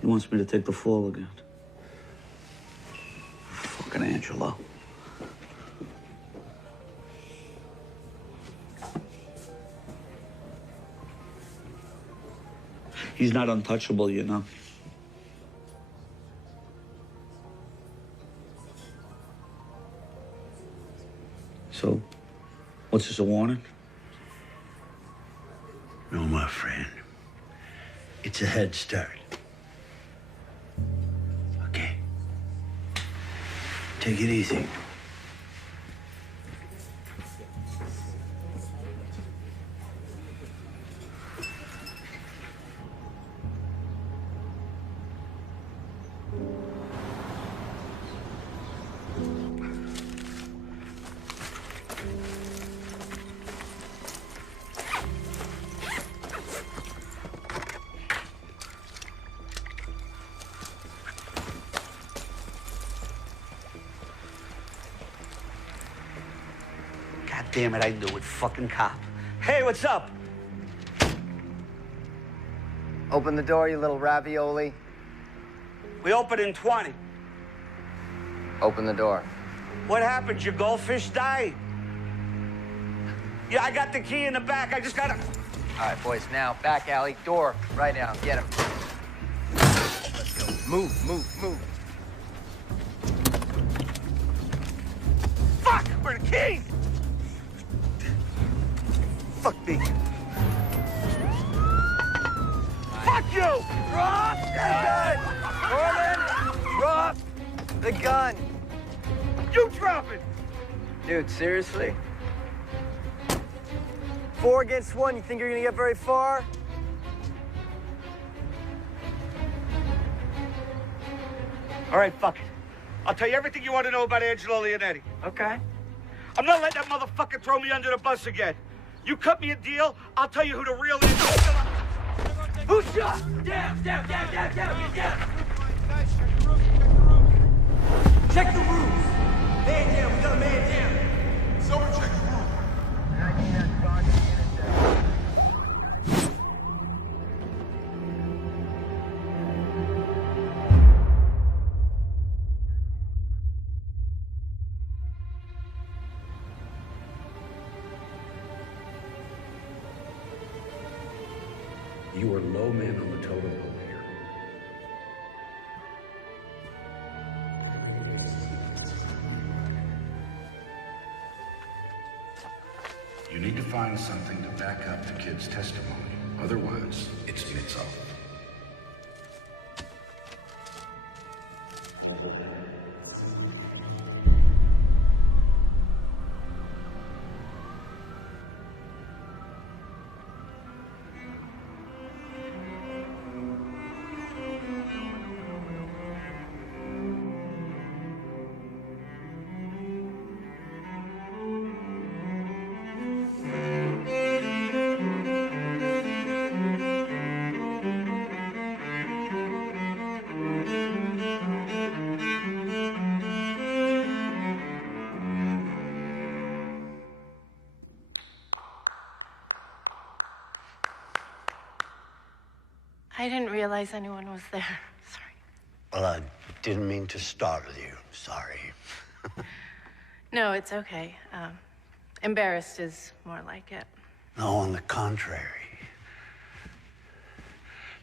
He wants me to take the fall again. Fucking Angelo. He's not untouchable, you know. So, what's this, a warning? No, my friend. It's a head start. Okay? Take it easy. Damn it, I knew it. Fucking cop. Hey, what's up? Open the door, you little ravioli. We open in 20. Open the door. What happened? Your goldfish died? Yeah, I got the key in the back. I just gotta... All right, boys, now, back alley, door, right now, get him. Let's go. Move, move, move. Fuck! Where the keys? Fuck me. Fuck you! Drop the gun! Norman, drop the gun. You drop it! Dude, seriously? 4 against 1, you think you're gonna get very far? All right, fuck it. I'll tell you everything you want to know about Angelo Leonetti. Okay. I'm not letting that motherfucker throw me under the bus again. You cut me a deal, I'll tell you who the real is. Who shot? Down, down, down, down, down, get down! Check the roofs! Man down, we got a man down! Someone check the roof! You are low man on the totem pole here. You need to find something to back up the kid's testimony. Otherwise, it's mitts off. I didn't realize anyone was there. Sorry. Well, I didn't mean to startle you. Sorry. No, it's okay. Embarrassed is more like it. No, on the contrary.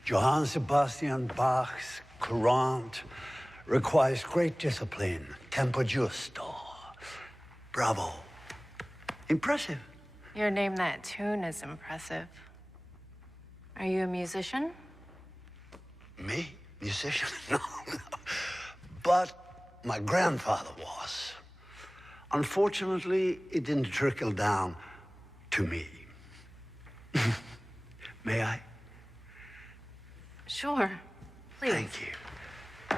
Johann Sebastian Bach's Courant requires great discipline, tempo giusto. Bravo. Impressive. Your name that tune is impressive. Are you a musician? Me? Musician? No, no. But my grandfather was. Unfortunately, it didn't trickle down to me. May I? Sure. Please. Thank you.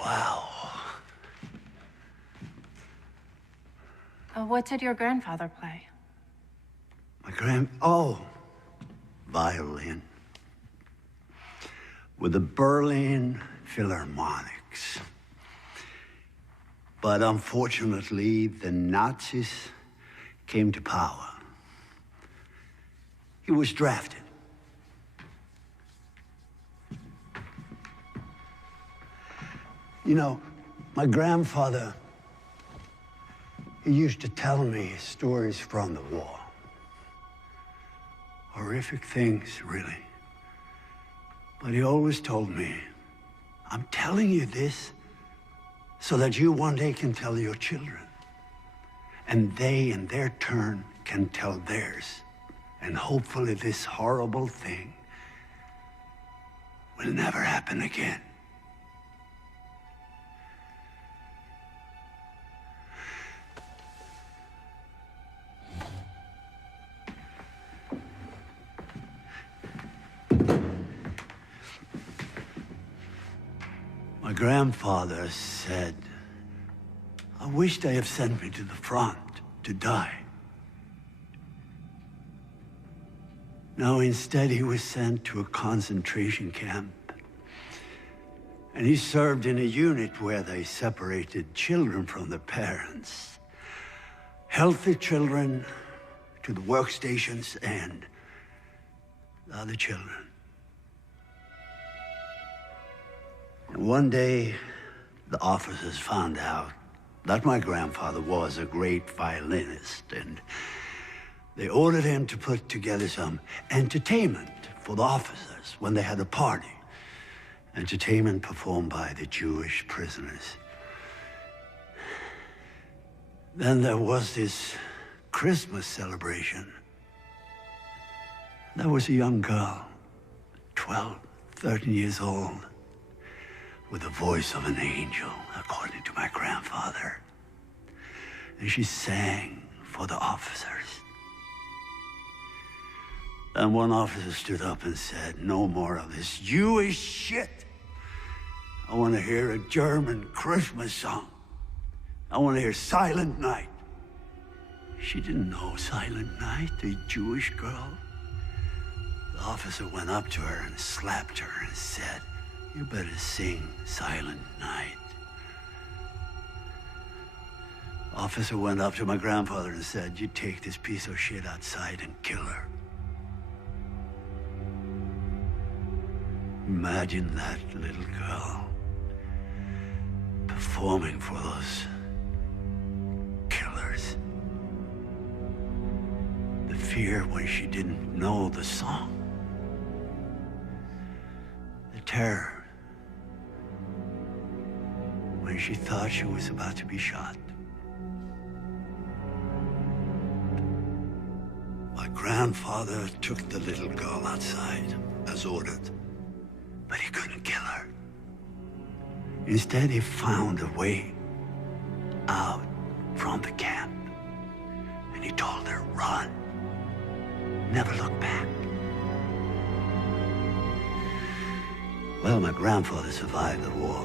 Wow. What did your grandfather play? Oh, violin. With the Berlin Philharmonics. But unfortunately, the Nazis came to power. He was drafted. You know, my grandfather, he used to tell me stories from the war. Horrific things, really. But he always told me, I'm telling you this so that you one day can tell your children. And they, in their turn, can tell theirs. And hopefully this horrible thing will never happen again. My grandfather said, I wish they had sent me to the front to die. No, instead he was sent to a concentration camp. And he served in a unit where they separated children from their parents. Healthy children to the workstations and the other children. And one day, the officers found out that my grandfather was a great violinist, and they ordered him to put together some entertainment for the officers when they had a party. Entertainment performed by the Jewish prisoners. Then there was this Christmas celebration. There was a young girl, 12, 13 years old, with the voice of an angel, according to my grandfather. And she sang for the officers. Then one officer stood up and said, no more of this Jewish shit. I want to hear a German Christmas song. I want to hear Silent Night. She didn't know Silent Night, the Jewish girl. The officer went up to her and slapped her and said, "You better sing Silent Night." Officer went up to my grandfather and said, "You take this piece of shit outside and kill her." Imagine that little girl performing for those killers. The fear when she didn't know the song. The terror when she thought she was about to be shot. My grandfather took the little girl outside as ordered, but he couldn't kill her. Instead, he found a way out from the camp, and he told her, "Run, never look back." Well, my grandfather survived the war,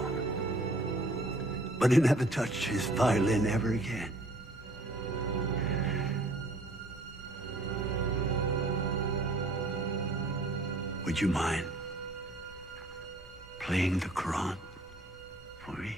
but he never touched his violin ever again. Would you mind playing the Quran for me?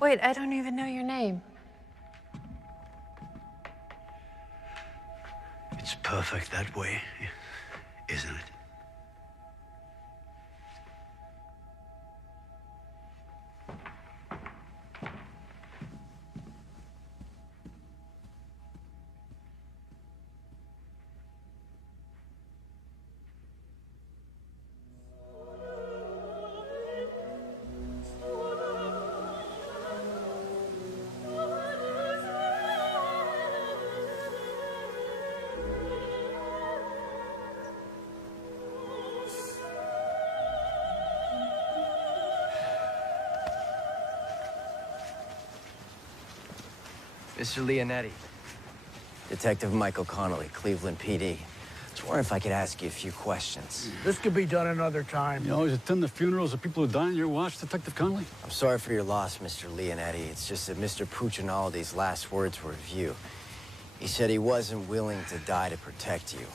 Wait, I don't even know your name. It's perfect that way, isn't it? Mr. Leonetti. Detective Michael Connolly, Cleveland PD. I was wondering if I could ask you a few questions. This could be done another time. You always attend the funerals of people who die on your watch, Detective Connolly? I'm sorry for your loss, Mr. Leonetti. It's just that Mr. Puccinaldi's last words were of you. He said he wasn't willing to die to protect you.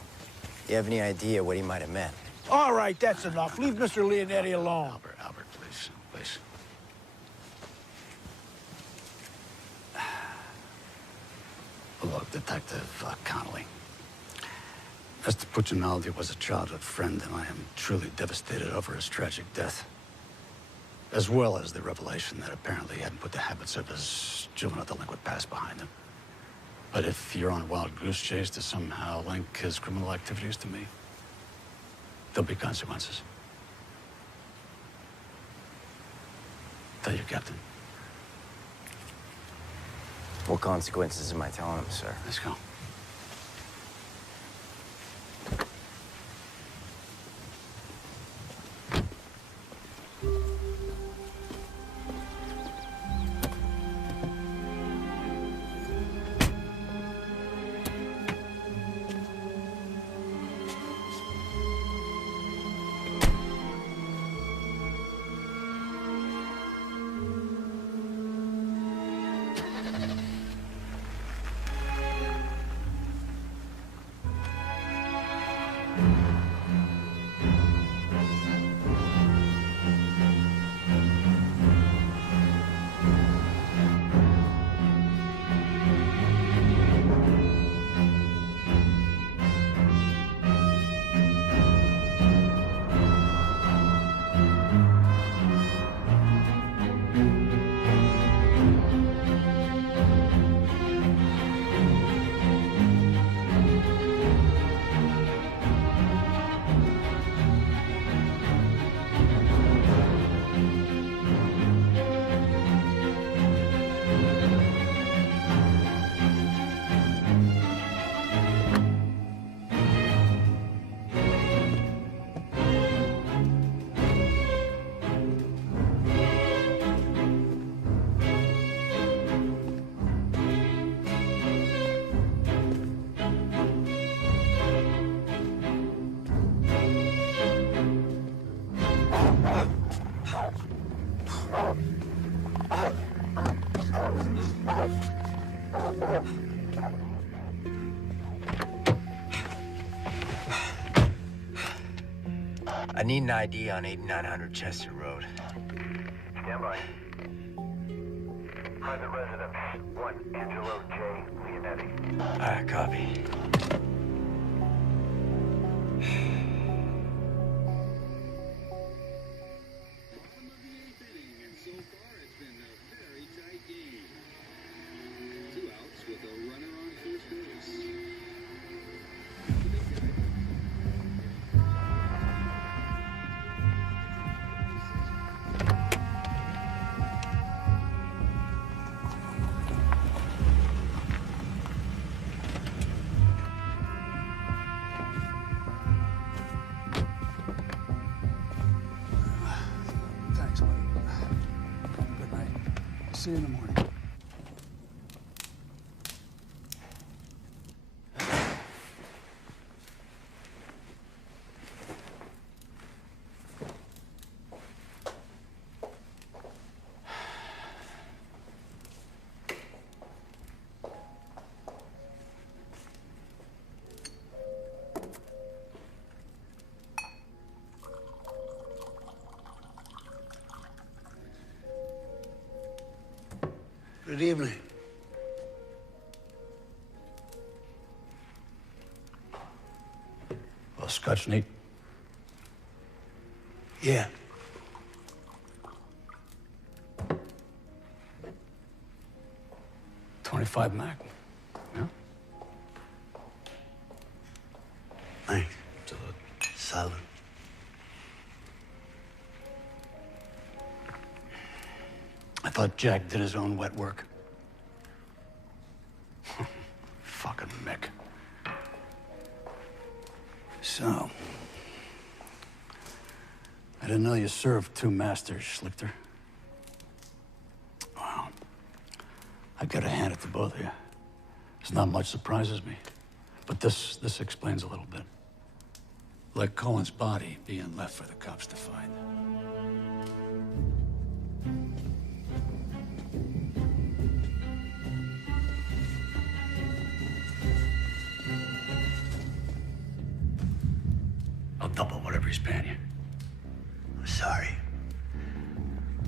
You have any idea what he might have meant? All right, that's enough. Leave Mr. Leonetti alone. Albert, please, please. Look, Detective Connolly. Mr. Puccinaldi was a childhood friend, and I am truly devastated over his tragic death. As well as the revelation that apparently he hadn't put the habits of his juvenile delinquent past behind him. But if you're on a wild goose chase to somehow link his criminal activities to me, there'll be consequences. Tell your captain. What consequences am I telling him, sir? Let's go. I need an ID on 8900 Chester Road. Stand by. Private residence, 1 Angelo J. Leonetti. All right, copy. See you in the morning. Good evening. Well, Scotch neat. Yeah. .25 Mac. Yeah. Thanks. Salute. I thought Jack did his own wet work. Fucking Mick. So, I didn't know you served two masters, Schlichter. Wow. I gotta hand it to both of you. There's not much surprises me, but this explains a little bit. Like Cohen's body being left for the cops to find. I'll double whatever he's paying you. I'm sorry.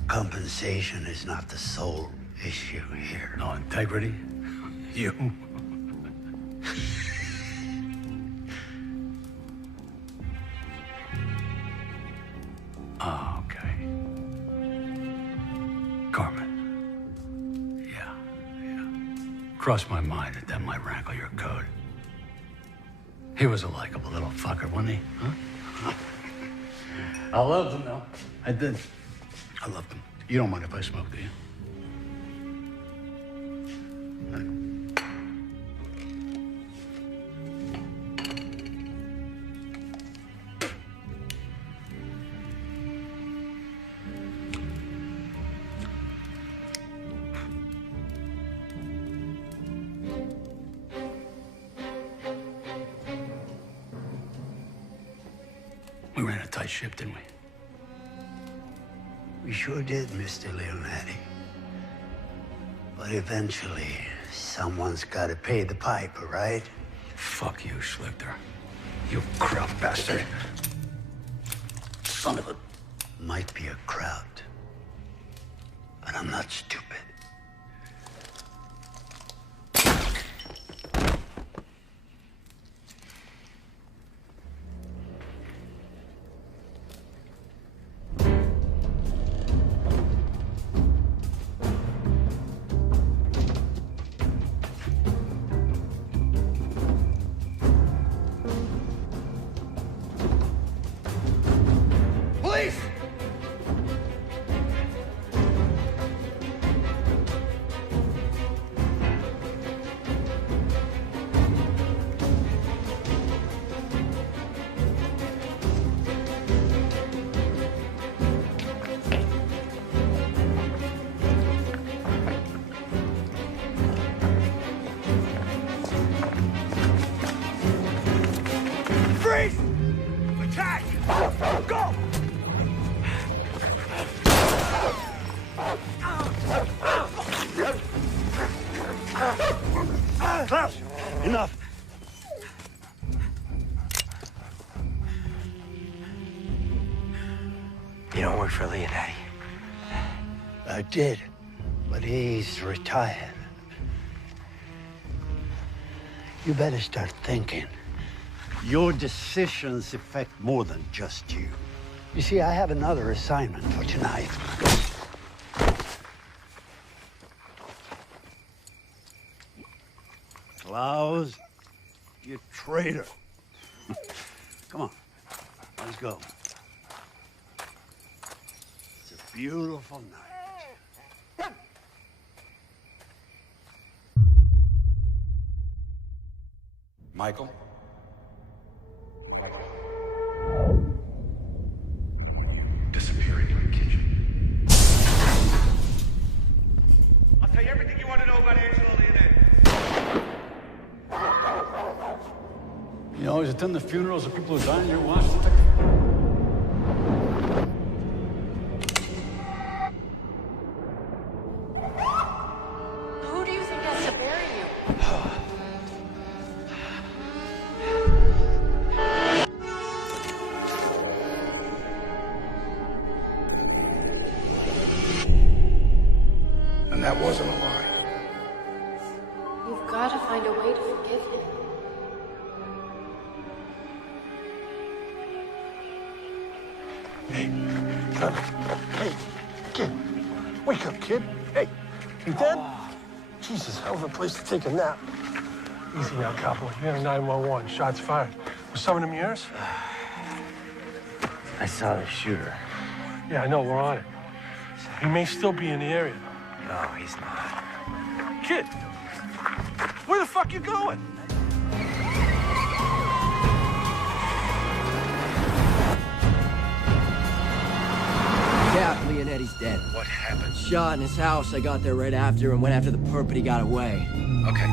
Compensation is not the sole issue here. No integrity? You? Oh, okay. Carmen. Yeah. Crossed my mind that might rankle your code. He was a likable little fucker, wasn't he? Huh? I loved him, though. I did. I loved him. You don't mind if I smoke, do you? We ran a tight ship, didn't we? We sure did, Mr. Leonetti. But eventually, someone's got to pay the piper, right? Fuck you, Schlichter. You crowd bastard. Son of a... Might be a crowd, but I'm not stupid. Klaus, enough. You don't work for Leonetti. I did, but he's retired. You better start thinking. Your decisions affect more than just you. You see, I have another assignment for tonight. Klaus, you traitor. Come on, let's go. It's a beautiful night. Michael? Disappearing in the kitchen. I'll tell you everything you want to know about Angelo Leonetti. You always attend the funerals of people who died in your Washington. Who do you think has to bury you? And that wasn't a lie. You've got to find a way to forgive him. Hey, kid. Wake up, kid. Hey, you dead? Jesus, hell of a place to take a nap. Easy now, Capo. You had a 911. Shots fired. Was some of them yours? I saw the shooter. Yeah, I know. We're on it. He may still be in the area. No, he's not. Kid, where the fuck you going? Yeah, Leonetti's dead. What happened? Shot in his house. I got there right after and went after the perp, but he got away. Okay.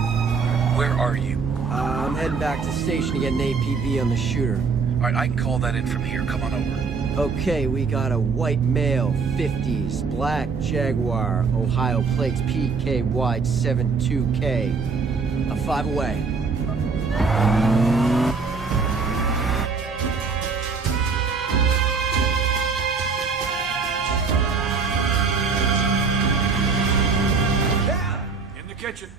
Where are you? I'm heading back to the station to get an APB on the shooter. All right, I can call that in from here. Come on over. Okay, we got a white male, 50s, black Jaguar, Ohio plates PKY 72K. A 5 away. In the kitchen.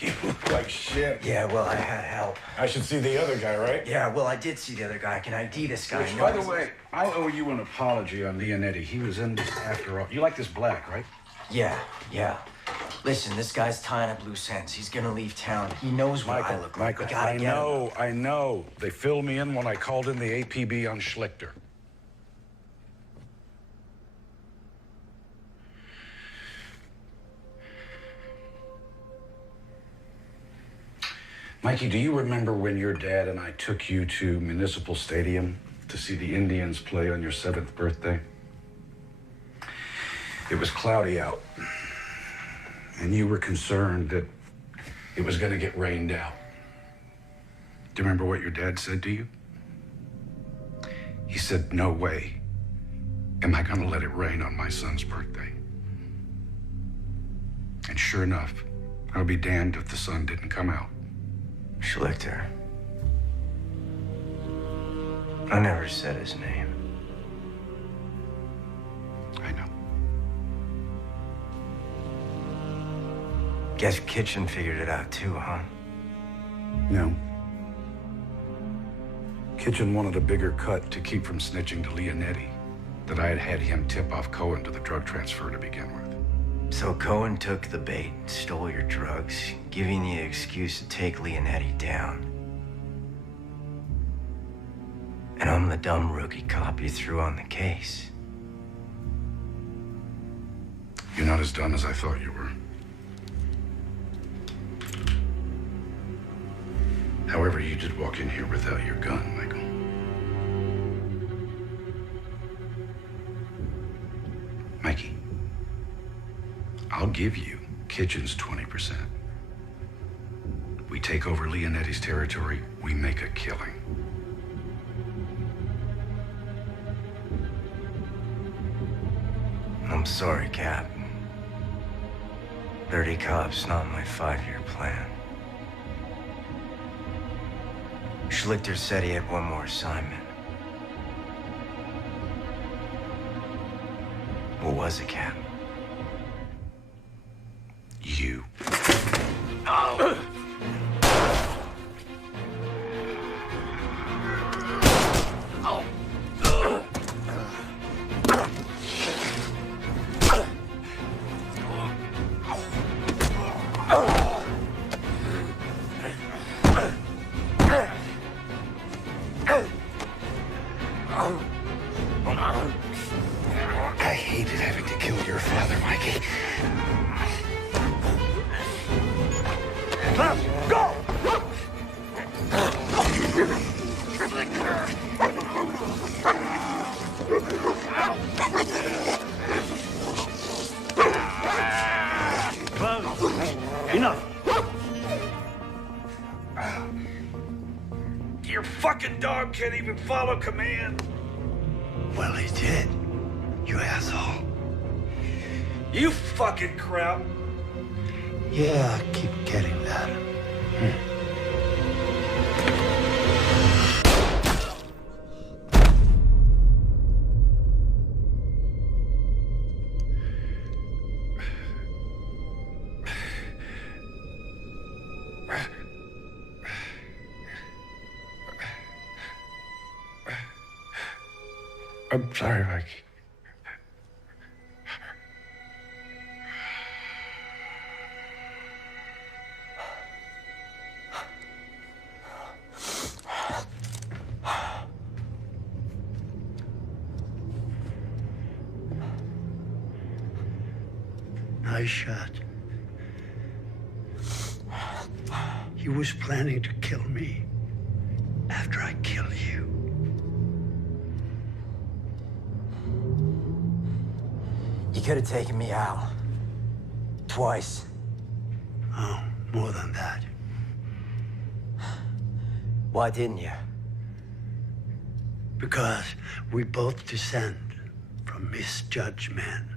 You look like shit. Yeah, well, I had help. I should see the other guy, right? Yeah, well, I did see the other guy. I can ID this guy. Which, by the way, I owe you an apology on Leonetti. He was in this after all. You like this black, right? Yeah. Listen, this guy's tying up loose ends. He's gonna leave town. He knows what I look like. Michael, We gotta get him. I know. They filled me in when I called in the APB on Schlichter. Mikey, do you remember when your dad and I took you to Municipal Stadium to see the Indians play on your 7th birthday? It was cloudy out, and you were concerned that it was going to get rained out. Do you remember what your dad said to you? He said, "No way am I going to let it rain on my son's birthday." And sure enough, I'll be damned if the sun didn't come out. Schlichter. I never said his name. I know. Guess Kitchen figured it out too, huh? No. Kitchen wanted a bigger cut to keep from snitching to Leonetti, that I had had him tip off Cohen to the drug transfer to begin with. So Cohen took the bait, stole your drugs, giving you the excuse to take Leonetti down. And I'm the dumb rookie cop you threw on the case. You're not as dumb as I thought you were. However, you did walk in here without your gun, Michael. Mikey, I'll give you Kitchen's 20%. We take over Leonetti's territory, we make a killing. I'm sorry, Cap. 30 cops, not my 5-year plan. Schlichter said he had one more assignment. What was it, Cap? You. Oh. I hated having to kill your father, Mikey. Let's go! Enough. Your fucking dog can't even follow command. Well, he did. You asshole. You fucking crap. Yeah, I keep getting that. I'm sorry, Mikey. Nice shot. He was planning to kill me after I kill you. You could have taken me out. Twice. Oh, more than that. Why didn't you? Because we both descend from misjudged men.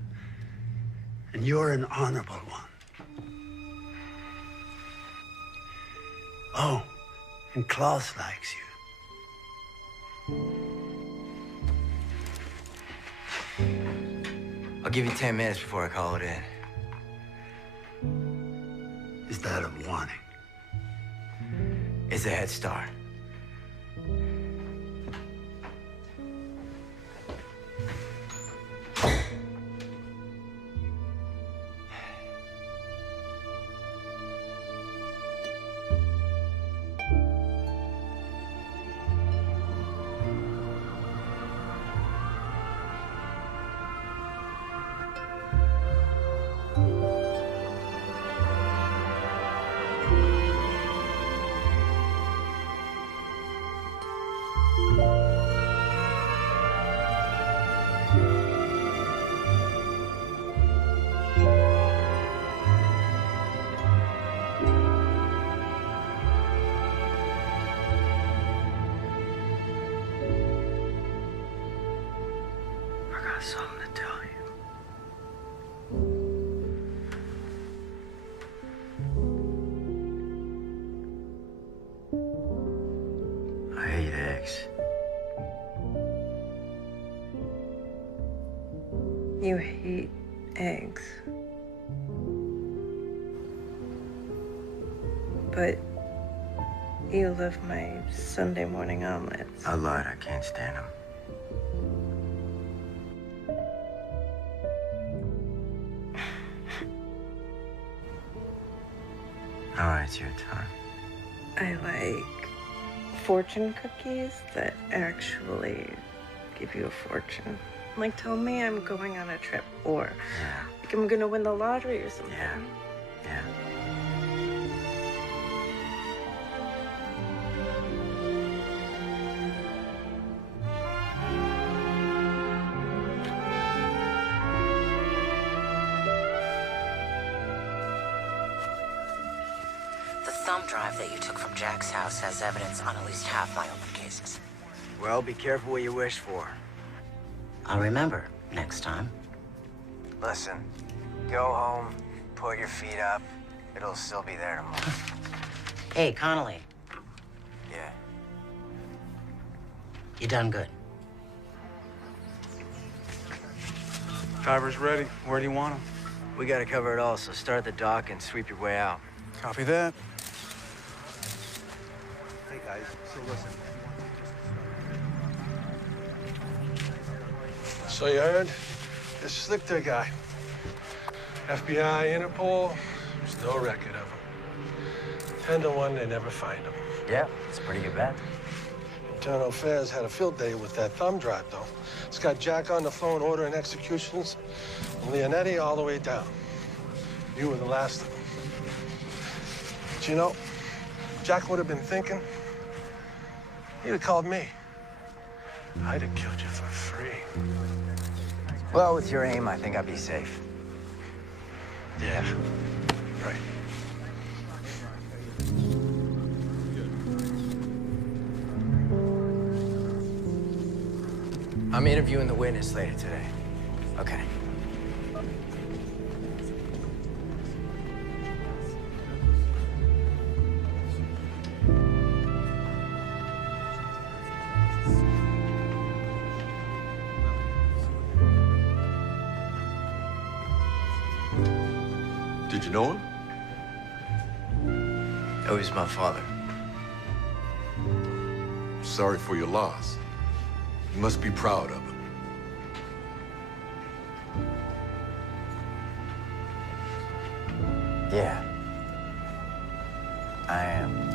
And you're an honorable one. Oh, and Klaus likes you. I'll give you 10 minutes before I call it in. Is that a warning? It's a head start. Something to tell you. I hate eggs. You hate eggs. But you love my Sunday morning omelets. I lied, I can't stand them. All right, it's your turn. I like fortune cookies that actually give you a fortune. Like, tell me I'm going on a trip, or like I'm gonna win the lottery or something. Yeah. The thumb drive that you took from Jack's house has evidence on at least half my open cases. Well, be careful what you wish for. I'll remember next time. Listen, go home, put your feet up, it'll still be there tomorrow. Hey, Connolly. Yeah. You done good. Driver's ready. Where do you want him? We gotta cover it all, so start at the dock and sweep your way out. Copy that. Hey, guys, so listen. So you heard? This Slick there guy. FBI, Interpol, there's no record of him. 10 to 1, they never find him. Yeah, it's a pretty good bet. Internal Affairs had a field day with that thumb drive, though. It's got Jack on the phone ordering executions, and Leonetti all the way down. You were the last of them. But you know, Jack would have been thinking, he'd have called me. I'd have killed you for free. Well, with your aim, I think I'd be safe. Yeah, right. I'm interviewing the witness later today. Okay. Did you know him? Oh, he's my father. Sorry for your loss. You must be proud of him. Yeah. I am.